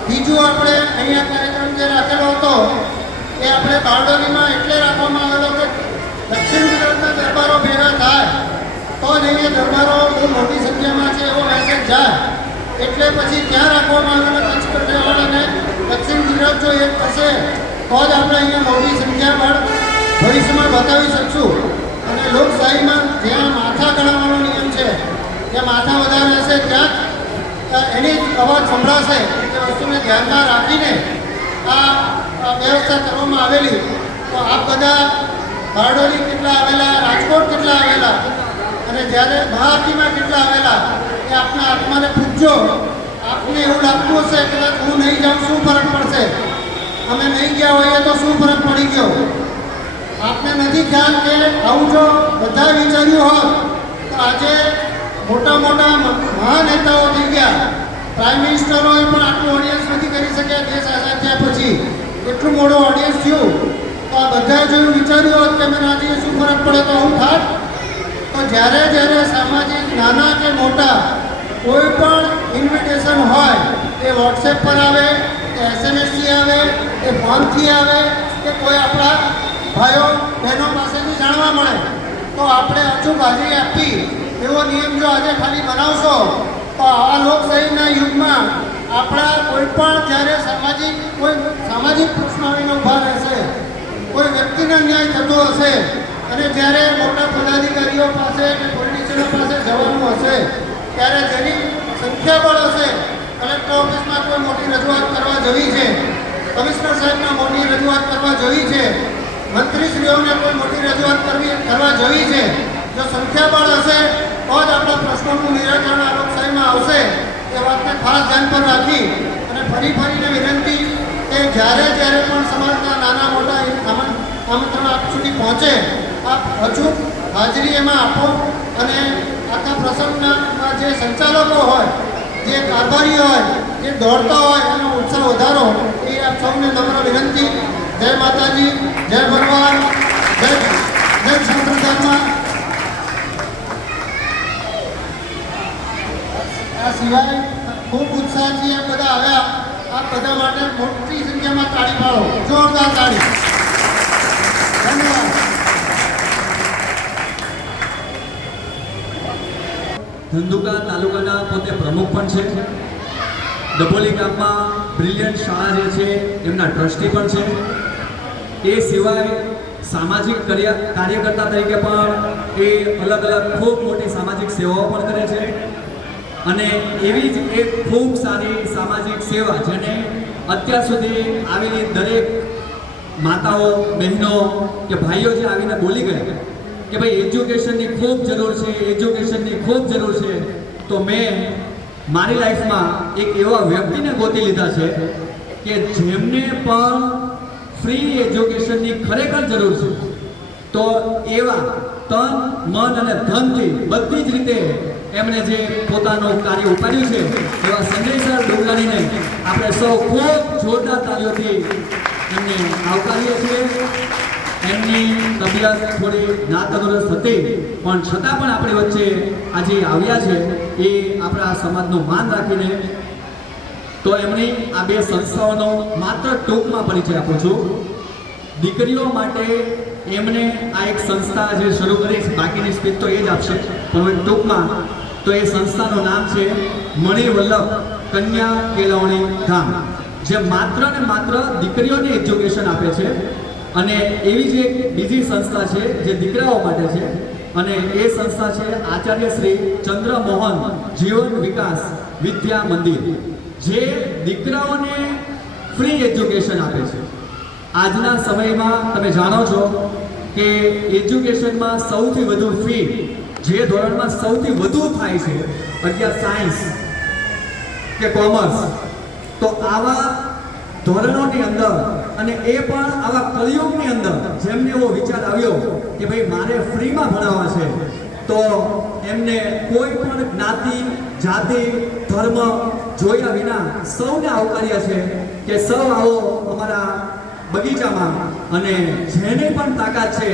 બીજું આપણે અહીંયા કાર્યક્રમ જે રાખેલો હતો એ આપણે બારડોલીમાં એટલે રાખવામાં આવેલો કે દક્ષિણ ગુજરાતના દરબારો ભેગા થાય તો જ અહીંયા દરબારો બહુ મોટી સંખ્યામાં છે એવો મેસેજ જાય. એટલે પછી ત્યાં રાખવામાં આવેલો કચ્છ કાઠિયાવાડ અને દક્ષિણ ગુજરાત જો એક થશે તો જ આપણે અહીંયા મોટી સંખ્યા પણ ભવિષ્યમાં બતાવી શકશું. અને લોકશાહીમાં જ્યાં માથા ગણાવવાનો નિયમ છે, જ્યાં માથા વધારે હશે ત્યાં એની અવાજ સંભળાશે. એ વસ્તુને ધ્યાનમાં રાખીને આ વ્યવસ્થા કરવામાં આવેલી. તો આપ બધા બારડોલી કેટલા આવેલા, રાજકોટ કેટલા આવેલા અને જ્યારે મહાઆરતીમાં કેટલા આવેલા એ આપના આત્માને પૂછજો. આપને એવું લાગતું હશે કે હું નહીં જાઉં શું ફરક પડશે, અમે નહીં ગયા હોઈએ તો શું ફરક પડી ગયો. આપને નથી ખ્યાલ કે આવું જો બધા વિચાર્યું હોત તો આજે મોટા મોટા મહાનેતાઓ થઈ ગયા. પ્રાઇમ મિનિસ્ટરોએ પણ આટલું ઓડિયન્સ નથી કરી શક્યા દેશ આઝાદ થયા પછી. એટલું મોટું ઓડિયન્સ થયું તો આ બધા જો વિચાર્યું હોત કે મને આજે શું ફરક પડે તો આવું થાત. તો જ્યારે જ્યારે સામાજિક નાના કે મોટા કોઈ પણ ઇન્વિટેશન હોય એ વોટ્સએપ પર આવે, કે SMS-થી આવે, કે ફોનથી આવે, કે કોઈ આપણા ભાઈઓ બહેનો પાસેથી જાણવા મળે તો આપણે અચૂક હાજરી આપી એવો નિયમ જો આજે ખાલી બનાવશો તો આ લોકશાહીના યુગમાં આપણા કોઈ પણ જ્યારે સામાજિક પ્રશ્નો આવીને ઊભા રહેશે, કોઈ વ્યક્તિને ન્યાય થતો હશે અને જ્યારે મોટા પદાધિકારીઓ પાસે કે પોલિટિશિયનો પાસે જવાનું હશે ત્યારે જેની સંખ્યાબળ હશે, કલેક્ટર ઓફિસમાં કોઈ મોટી રજૂઆત કરવા જવી છે, કમિશનર સાહેબને મોટી રજૂઆત કરવા જવી છે, મંત્રીશ્રીઓને કોઈ મોટી રજૂઆત કરવા જવી છે. જો સંખ્યાબળ હશે તો જ આપણા પ્રશ્નોનું નિરાકરણ આ લોકશાહીમાં આવશે. એ વાતને ખાસ ધ્યાન પર રાખી અને ફરીને વિનંતી કે જ્યારે પણ સમાજના નાના મોટા આમંત્રણ આપ સુધી પહોંચે આપ અચૂક હાજરી એમાં આપો. અને આખા પ્રસંગના જે સંચાલકો હોય, જે કારભારી હોય, જે દોડતા હોય એનો ઉત્સાહ વધારો એ આપ સૌને નમ્ર વિનંતી. જય માતાજી, જય ભગવાન, જય સનાતન ધર્મ. આ સિવાય ખૂબ ઉત્સાહથી આ બધા આવ્યા. આ બધા માટે મોટી સંખ્યામાં તાળી પાડો, જોરદાર તાળી. ધન્યવાદ. ધંધુકા તાલુકાના પોતે પ્રમુખ પણ છે. ડભોલી ગામમાં બ્રિલિયન્ટ શાળા જે છે એમના ટ્રસ્ટી પણ છે. એ સિવાય સામાજિક કાર્યકર્તા તરીકે પણ એ અલગ ખૂબ મોટી સામાજિક સેવાઓ પણ કરે છે. અને એવી જ એક ખૂબ સારી સામાજિક સેવા જેને અત્યાર સુધી આવેલી દરેક માતાઓ, બહેનો કે ભાઈઓ જે આવીને બોલી ગયા કે ભાઈ એજ્યુકેશનની ખૂબ જરૂર છે, તો મેં મારી લાઈફમાં એક એવા વ્યક્તિને ગોતી લીધા છે કે જેમને પણ ફ્રી એજ્યુકેશનની ખરેખર જરૂર છે. તો એવા તન, મન અને ધનથી બધી જ રીતે એમણે જે પોતાનું કાર્ય ઉપાડ્યું છે એવા સંજય સર ડુંગરાણીને આપણે સૌ ખૂબ જોરદાર તાળીઓથી એમને આવકારીએ છીએ. એમની તબિયત થોડી નાતદુરસ્ત હતી પણ છતાં પણ આપણી વચ્ચે આજે આવ્યા છે એ આપણા સમાજનું માન રાખીને. તો એમની આ બે સંસ્થાઓનો માત્ર ટૂંકમાં પરિચય આપું છું. દીકરીઓ માટે એમણે આ એક સંસ્થા જે શરૂ કરી છે, બાકીની સ્પીચ તો એ જ આપશે પણ ટૂંકમાં તો એ સંસ્થાનું નામ છે મણિવલ્લભ કન્યા કેળવણી ધામ, જે માત્ર ને માત્ર દીકરીઓને એજ્યુકેશન આપે છે. અને એવી જ એક બીજી સંસ્થા છે જે દીકરાઓ માટે છે અને એ સંસ્થા છે આચાર્ય શ્રી ચંદ્રમોહન જીવન વિકાસ વિદ્યા મંદિર, જે દીકરાઓને ફ્રી એજ્યુકેશન આપે છે. આજના સમયમાં તમે જાણો છો કે એજ્યુકેશનમાં સૌથી વધુ ફી જે ધોરણમાં સૌથી વધુ થાય છે, અગિયાર સાયન્સ કે કોમર્સ, તો આવા ધોરણોની અંદર અને એ પણ આવા કળિયુગની અંદર જેમને એવો વિચાર આવ્યો કે ભાઈ મારે ફ્રીમાં ભણાવવા છે, તો એમને કોઈ પણ જ્ઞાતિ, જાતિ, ધર્મ જોયા વિના સૌને આવકાર્યા છે કે સૌ આવો અમારા બગીચામાં અને જેને પણ તાકાત છે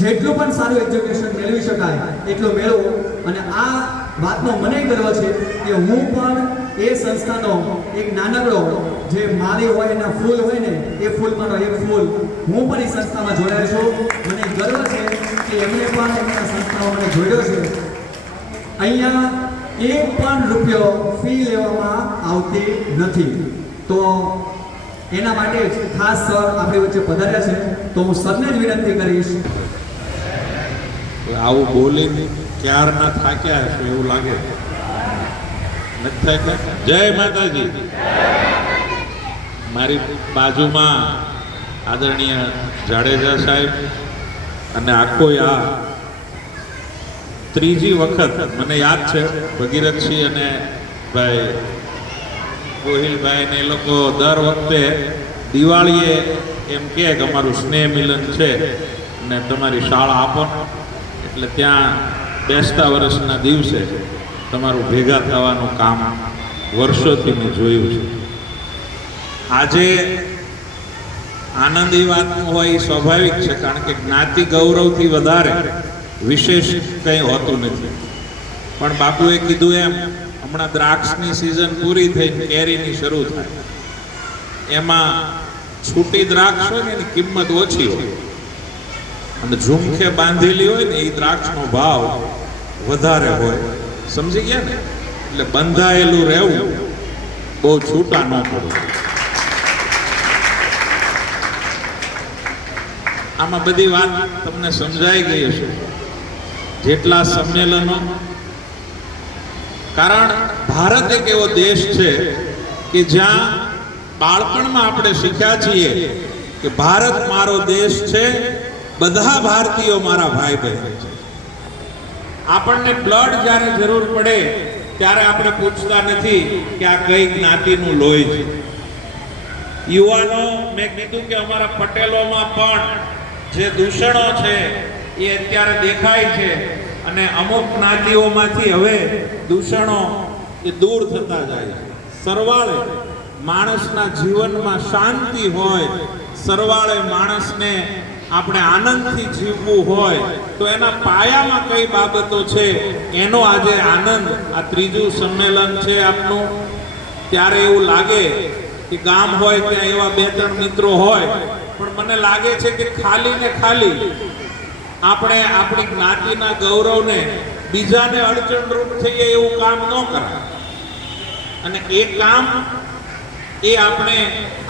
જેટલું પણ સારું એજ્યુકેશન મેળવી શકાય એટલું મેળવો. અને આ વાતનો મને ગર્વ છે કે હું પણ એ સંસ્થાનો એક નાનકડો જે મારી હોય એના ફૂલ હોય ને એ ફૂલમાંનો એક ફૂલ હું પણ એ સંસ્થામાં જોડાયો છું. મને ગર્વ છે કે એમણે પણ એમના સંસ્થાઓ મને જોડ્યો છે. અહીંયા એક પણ રૂપિયો ફી લેવામાં આવતી નથી. તો એના માટે જ ખાસ સર આપણી વચ્ચે પધાર્યા છે, તો હું સરને જ વિનંતી કરીશ. આવું બોલીને ક્યારના થાક્યા હશે એવું લાગે. જય માતાજી. મારી બાજુમાં આદરણીય જાડેજા સાહેબ અને આખો આ ત્રીજી વખત મને યાદ છે ભગીરથસિંહ અને ભાઈ ગોહિલભાઈ ને એ લોકો દર વખતે દિવાળીએ એમ કહે કે અમારું સ્નેહ મિલન છે અને તમારી શાળા આપો, એટલે ત્યાં બેસતા વર્ષના દિવસે તમારું ભેગા થવાનું કામ વર્ષોથી મેં જોયું છે. આજે આનંદી વાતનું હોય એ સ્વાભાવિક છે, કારણ કે જ્ઞાતિ ગૌરવથી વધારે વિશેષ કંઈ હોતું નથી. પણ બાપુએ કીધું એમ હમણાં દ્રાક્ષની સિઝન પૂરી થઈને કેરીની શરૂ થાય, એમાં છૂટી દ્રાક્ષ હોય ને એની કિંમત ઓછી હોય અને ઝુમખે બાંધેલી હોય ને એ દ્રાક્ષનો ભાવ વધારે હોય. સમજી ગયા ને? એટલે બંધાયેલું રહેવું, બહુ છૂટા ન પડવું. આમાં બધી વાત તમને સમજાઈ ગઈ હશે. જેટલા સંમેલનો, કારણ ભારત એક એવો દેશ છે કે જ્યાં બાળપણમાં આપણે શીખ્યા છીએ કે ભારત મારો દેશ છે, બધા ભારતીયો મારા ભાઈ બહેન છે. આપણને બ્લડ જ્યારે જરૂર પડે ત્યારે આપણે પૂછતા નથી કે આ કઈ જ્ઞાતિનું લોહી છે. યુવાનો, મેં કીધું કે અમારા પટેલોમાં પણ જે દૂષણો છે એ અત્યારે દેખાય છે અને અમુક જ્ઞાતિઓમાંથી હવે દૂષણો એ દૂર થતા જાય છે. સરવાળે માણસના જીવનમાં શાંતિ હોય, સરવાળે માણસને આપણે આનંદથી જીવવું હોય તો એના પાયામાં કઈ બાબતો છે એનો આજે આનંદ આ ત્રીજું સંમેલન છે આપનું. ત્યારે એવું લાગે કે ગામ હોય ત્યાં એવા બે ત્રણ મિત્રો હોય, પણ મને લાગે છે કે ખાલી ને ખાલી આપણે આપણી જ્ઞાતિના ગૌરવને બીજાને અડચણરૂપ થઈએ એવું કામ ન કરાય. અને એ કામ એ આપણે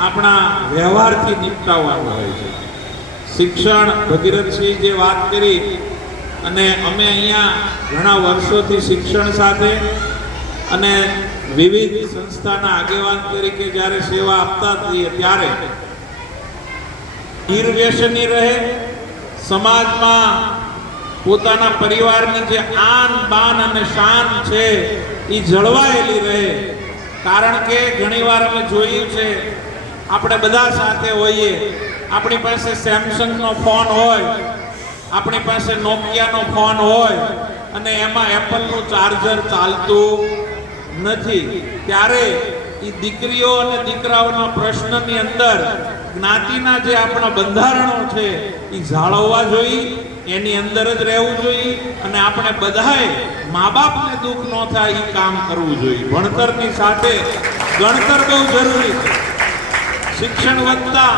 આપણા વ્યવહારથી નિપટાવવાનું હોય છે. શિક્ષણ, ભગીરથસિંહ જે વાત કરી, અને અમે અહીંયા ઘણા વર્ષોથી શિક્ષણ સાથે અને વિવિધ સંસ્થાના આગેવાન તરીકે જ્યારે સેવા આપતા થઈએ ત્યારે ઈર્વ્યસની રહે, સમાજમાં પોતાના પરિવારની જે આન બાન અને શાન છે એ જળવાયેલી રહે. કારણ કે ઘણીવાર અમે જોયું છે, આપણે બધા સાથે હોઈએ, આપણી પાસે સેમસંગનો ફોન હોય, આપણી પાસે નોકિયાનો ફોન હોય અને એમાં એપલનું ચાર્જર ચાલતું નથી. ત્યારે એ દીકરીઓ અને દીકરાઓના પ્રશ્નની અંદર જ્ઞાતિના જે આપણા બંધારણો છે એ જાળવવા જોઈએ, એની અંદર જ રહેવું જોઈએ અને આપણે બધાએ મા બાપને દુઃખ ન થાય એ કામ કરવું જોઈએ. ભણતરની સાથે ગણતર બહુ જરૂરી છે. શિક્ષણ વધતા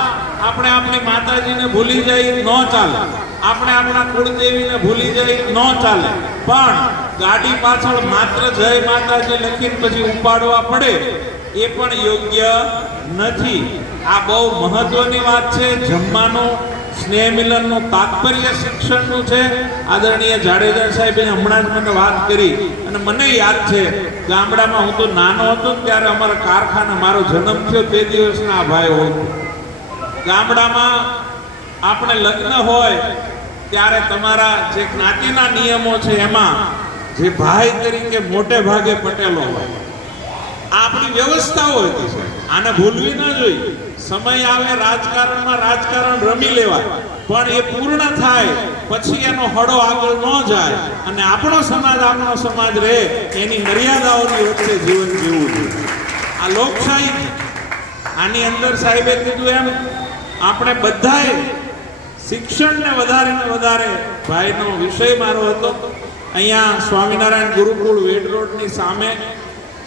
આપણે આપણી માતાજીને ભૂલી જઈએ ન ચાલે, આપણે આપણા કુળદેવીને ભૂલી જઈએ ન ચાલે, પણ ગાડી પાછળ માત્ર જય માતાજી લખીને પછી ઉપાડવા પડે એ પણ યોગ્ય નથી. આ બહુ મહત્વની વાત છે. જમવાનું સ્નેહ મિલનનું તાત્પર્ય શિક્ષણનું છે. આદરણીય જાડેજા સાહેબે હમણાં જ મને વાત કરી અને મને યાદ છે ગામડામાં હું તો નાનો હતો ને ત્યારે અમારા કારખાને મારો જન્મ થયો તે દિવસના આ ભાઈ હોય. ગામડામાં આપણે લગ્ન હોય ત્યારે તમારા જે જ્ઞાતિના નિયમો છે એમાં જે ભાઈ તરીકે મોટે ભાગે પટેલો હોય. આ આપણી વ્યવસ્થાઓ હતી છે, આને ભૂલવી ન જોઈએ. સમય આવે રાજકારણમાં રાજકારણ રમી લેવાય, પણ એ પૂર્ણ થાય પછી એનો હળો આગળ ન જાય અને આપણો સમાજ રહે એની મર્યાદાઓની વચ્ચે જીવન જીવવું જોઈએ. આ લોકશાહી, આની અંદર સાહેબે કીધું એમ આપણે બધાએ શિક્ષણને વધારે ને વધારે, ભાઈનો વિષય મારો હતો અહીંયા સ્વામિનારાયણ ગુરુકુળ વેડ રોડની સામે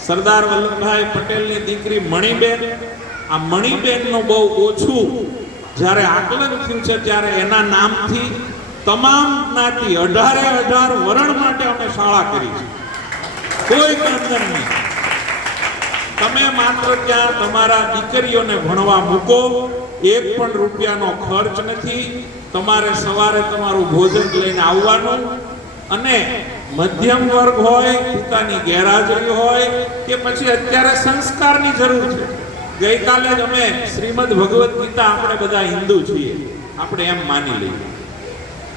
સરદાર વલ્લભભાઈ પટેલની દીકરી મણિબેન. આ મણિબેનનું બહુ ઓછું જ્યારે આકલન થયું છે ત્યારે એના નામથી તમામ જ્ઞાતિ 18 વરણ માટે અમે શાળા કરી છે. કોઈ બંધન નહીં. તમે માત્ર ત્યાં તમારા દીકરીઓને ભણવા મૂકો, એક પણ રૂપિયાનો ખર્ચ નથી. તમારે સવારે તમારું ભોજન લઈને આવવાનું અને મધ્યમ વર્ગ હોય, પિતાની ગેરહાજરી હોય કે પછી અત્યારે સંસ્કારની જરૂર છે. ગઈકાલે જ અમે શ્રીમદ ભગવદ્ ગીતા, આપણે બધા હિન્દુ છીએ, આપણે એમ માની લઈએ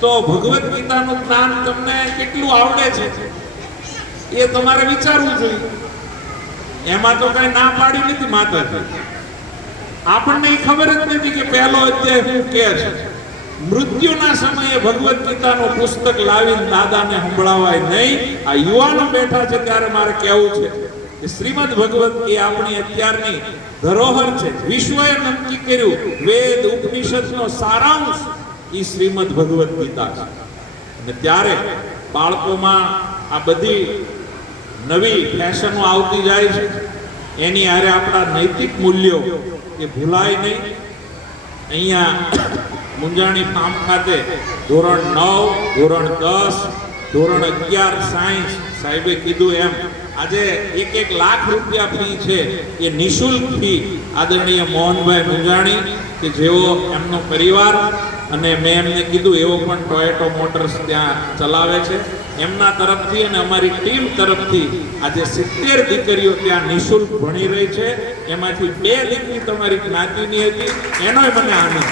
તો ભગવદ્ ગીતાનું જ્ઞાન તમને કેટલું આવડે છે એ તમારે વિચારવું જોઈએ. એમાં તો કઈ ના પાડી નથી માતાજી. આપણને એ ખબર જ નથી કે પહેલો અધ્યાય શું કહે છે. મૃત્યુના સમયે ભગવદ્ ગીતાનું પુસ્તક લાવીને દાદાને સંભળાવાય નહીં. આ યુવાનો બેઠા છે ત્યારે મારે કહેવું છે કે શ્રીમદ ભગવદ્ એ આપણી અત્યારની ધરોહર છે. વિશ્વએ નક્કી કર્યું વેદ ઉપનિષદનો સારાંશ એ શ્રીમદ ભગવદ્ ગીતા છે. અને ત્યારે બાળકોમાં આ બધી નવી ફેશનો આવતી જાય છે, એની હારે આપણા નૈતિક મૂલ્યો એ ભૂલાય નહીં. અહીંયા મુંજાણી ફાર્મ ખાતે ધોરણ 9, ધોરણ 10, ધોરણ 11 સાયન્સ, સાહેબે કીધું એમ આજે 1 લાખ રૂપિયા ફી છે એ નિઃશુલ્ક ફી. આદરણીય મોહનભાઈ મુંજાણી કે જેઓ એમનો પરિવાર અને મેં એમને કીધું એવો પણ ટોયોટો મોટર્સ ત્યાં ચલાવે છે, એમના તરફથી અને અમારી ટીમ તરફથી આજે 70 દીકરીઓ ત્યાં નિઃશુલ્ક ભણી રહી છે. એમાંથી 2 દીકરી તમારી જ્ઞાતિની હતી. એનોય મને આનંદ.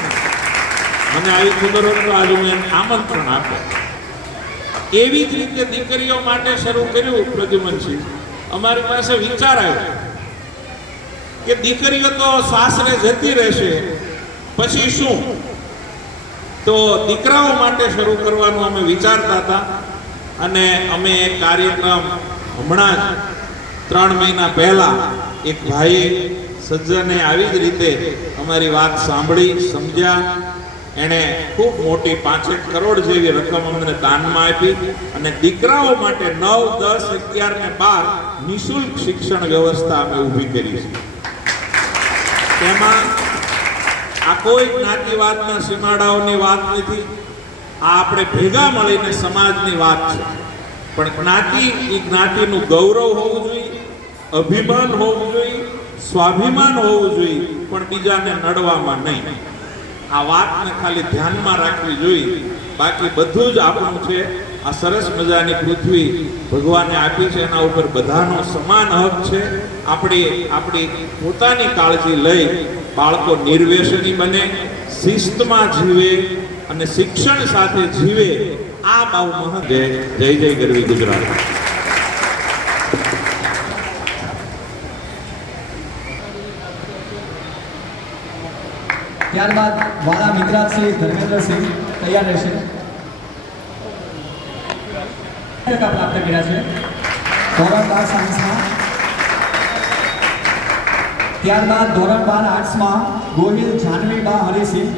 મને આવી ખબર હોય તો આજે હું એને આમંત્રણ આપે. એવી જ રીતે દીકરીઓ માટે શરૂ કર્યું પ્રદ્યુમનસિંહ. અમારી પાસે વિચાર આવ્યો કે દીકરીઓ તો સાસરે જતી રહેશે પછી શું, તો દીકરાઓ માટે શરૂ કરવાનું અમે વિચારતા હતા. અને અમે એક કાર્યક્રમ હમણાં જ 3 મહિના પહેલા એક ભાઈ સજ્જને આવી જ રીતે અમારી વાત સાંભળી, સમજ્યા. એણે ખૂબ મોટી 5 કરોડ જેવી રકમ અમને દાનમાં આપી અને દીકરાઓ માટે 9, 10, 11 ને 12 નિઃશુલ્ક શિક્ષણ વ્યવસ્થા અમે ઊભી કરી છે. તેમાં આ કોઈ જ્ઞાતિવાદના સીમાડાઓની વાત નથી. આ આપણે ભેગા મળીને સમાજની વાત છે. પણ જ્ઞાતિ એ જ્ઞાતિનું ગૌરવ હોવું જોઈએ, અભિમાન હોવું જોઈએ, સ્વાભિમાન હોવું જોઈએ, પણ બીજાને નડવામાં નહીં. આ વાતને ખાલી ધ્યાનમાં રાખવી જોઈએ. બાકી બધું જ આપણું છે. આ સરસ મજાની પૃથ્વી ભગવાને આપી છે, એના ઉપર બધાનો સમાન હક છે. આપણી પોતાની કાળજી લઈ બાળકો નિર્વ્યસની બને, શિસ્તમાં જીવે અને શિક્ષણ સાથે જીવે. આ બહુ મહત્વ. જય જય ગરવી ગુજરાત. ત્યારબાદ વાળા મિત્રાશ્રી ધર્મેન્દ્રસિંહ તૈયાર રહેશે. પ્રાપ્ત કર્યા છે ધોરણ 12 સાયન્સમાં. ત્યારબાદ ધોરણ 12 આર્ટ્સમાં ગોહિલ જાનવીબા હરિસિંહ.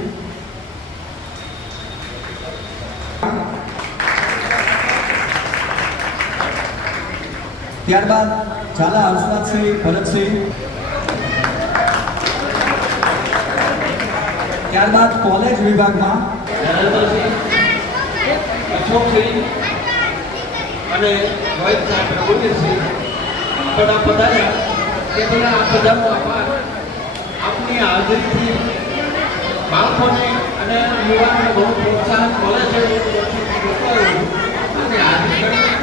ત્યારબાદ ઝાલા હર્ષનાથસિંહ ભરતસિંહ. ત્યારબાદ કોલેજ વિભાગમાં અશોકસિંહ અને રોહિત સાહેબ રઘુવીરસિંહ બધા પધાર્યા. તે બધા આ બધાનો આભાર. આપની હાજરીથી બાળકોને અને યુવાનને બહુ પ્રોત્સાહન મળે છે એવું વર્ષોથી જોતો આવ્યો છું. અને આજની ઘડી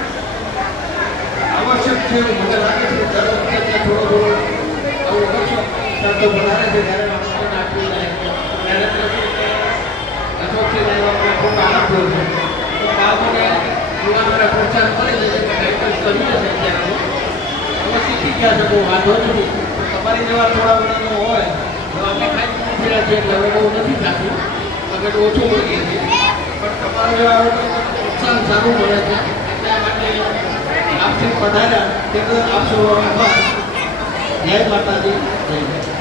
આવશ્યક છે એવું મને લાગે છે. દર વખતે ત્યાં થોડો આવું વર્કશોપ શબ્દો બનાવે છે ત્યારે માણસોને આપી ત્યારે અશોકથી લાવવામાં ખૂબ આનંદ થયો છે. તો બાળકોને યુવાનોને પ્રોત્સાહન કરી દે છે કે કંઈ કંઈ કરીએ છે ત્યારે અમે શીખી ગયા છે બહુ વાંધો નથી. તમારી જેવા થોડા બધાનો હોય તો અમે કાંઈ ફર્યા છીએ એટલે હવે બહુ નથી થતું, અમે તો ઓછું મળીએ છીએ, પણ તમારા જેવા પ્રોત્સાહન સારું મળે છે. એટલા માટે આપથી પધાર્યા તે બદલ આપ સૌ આભાર. જય માતાજી, જય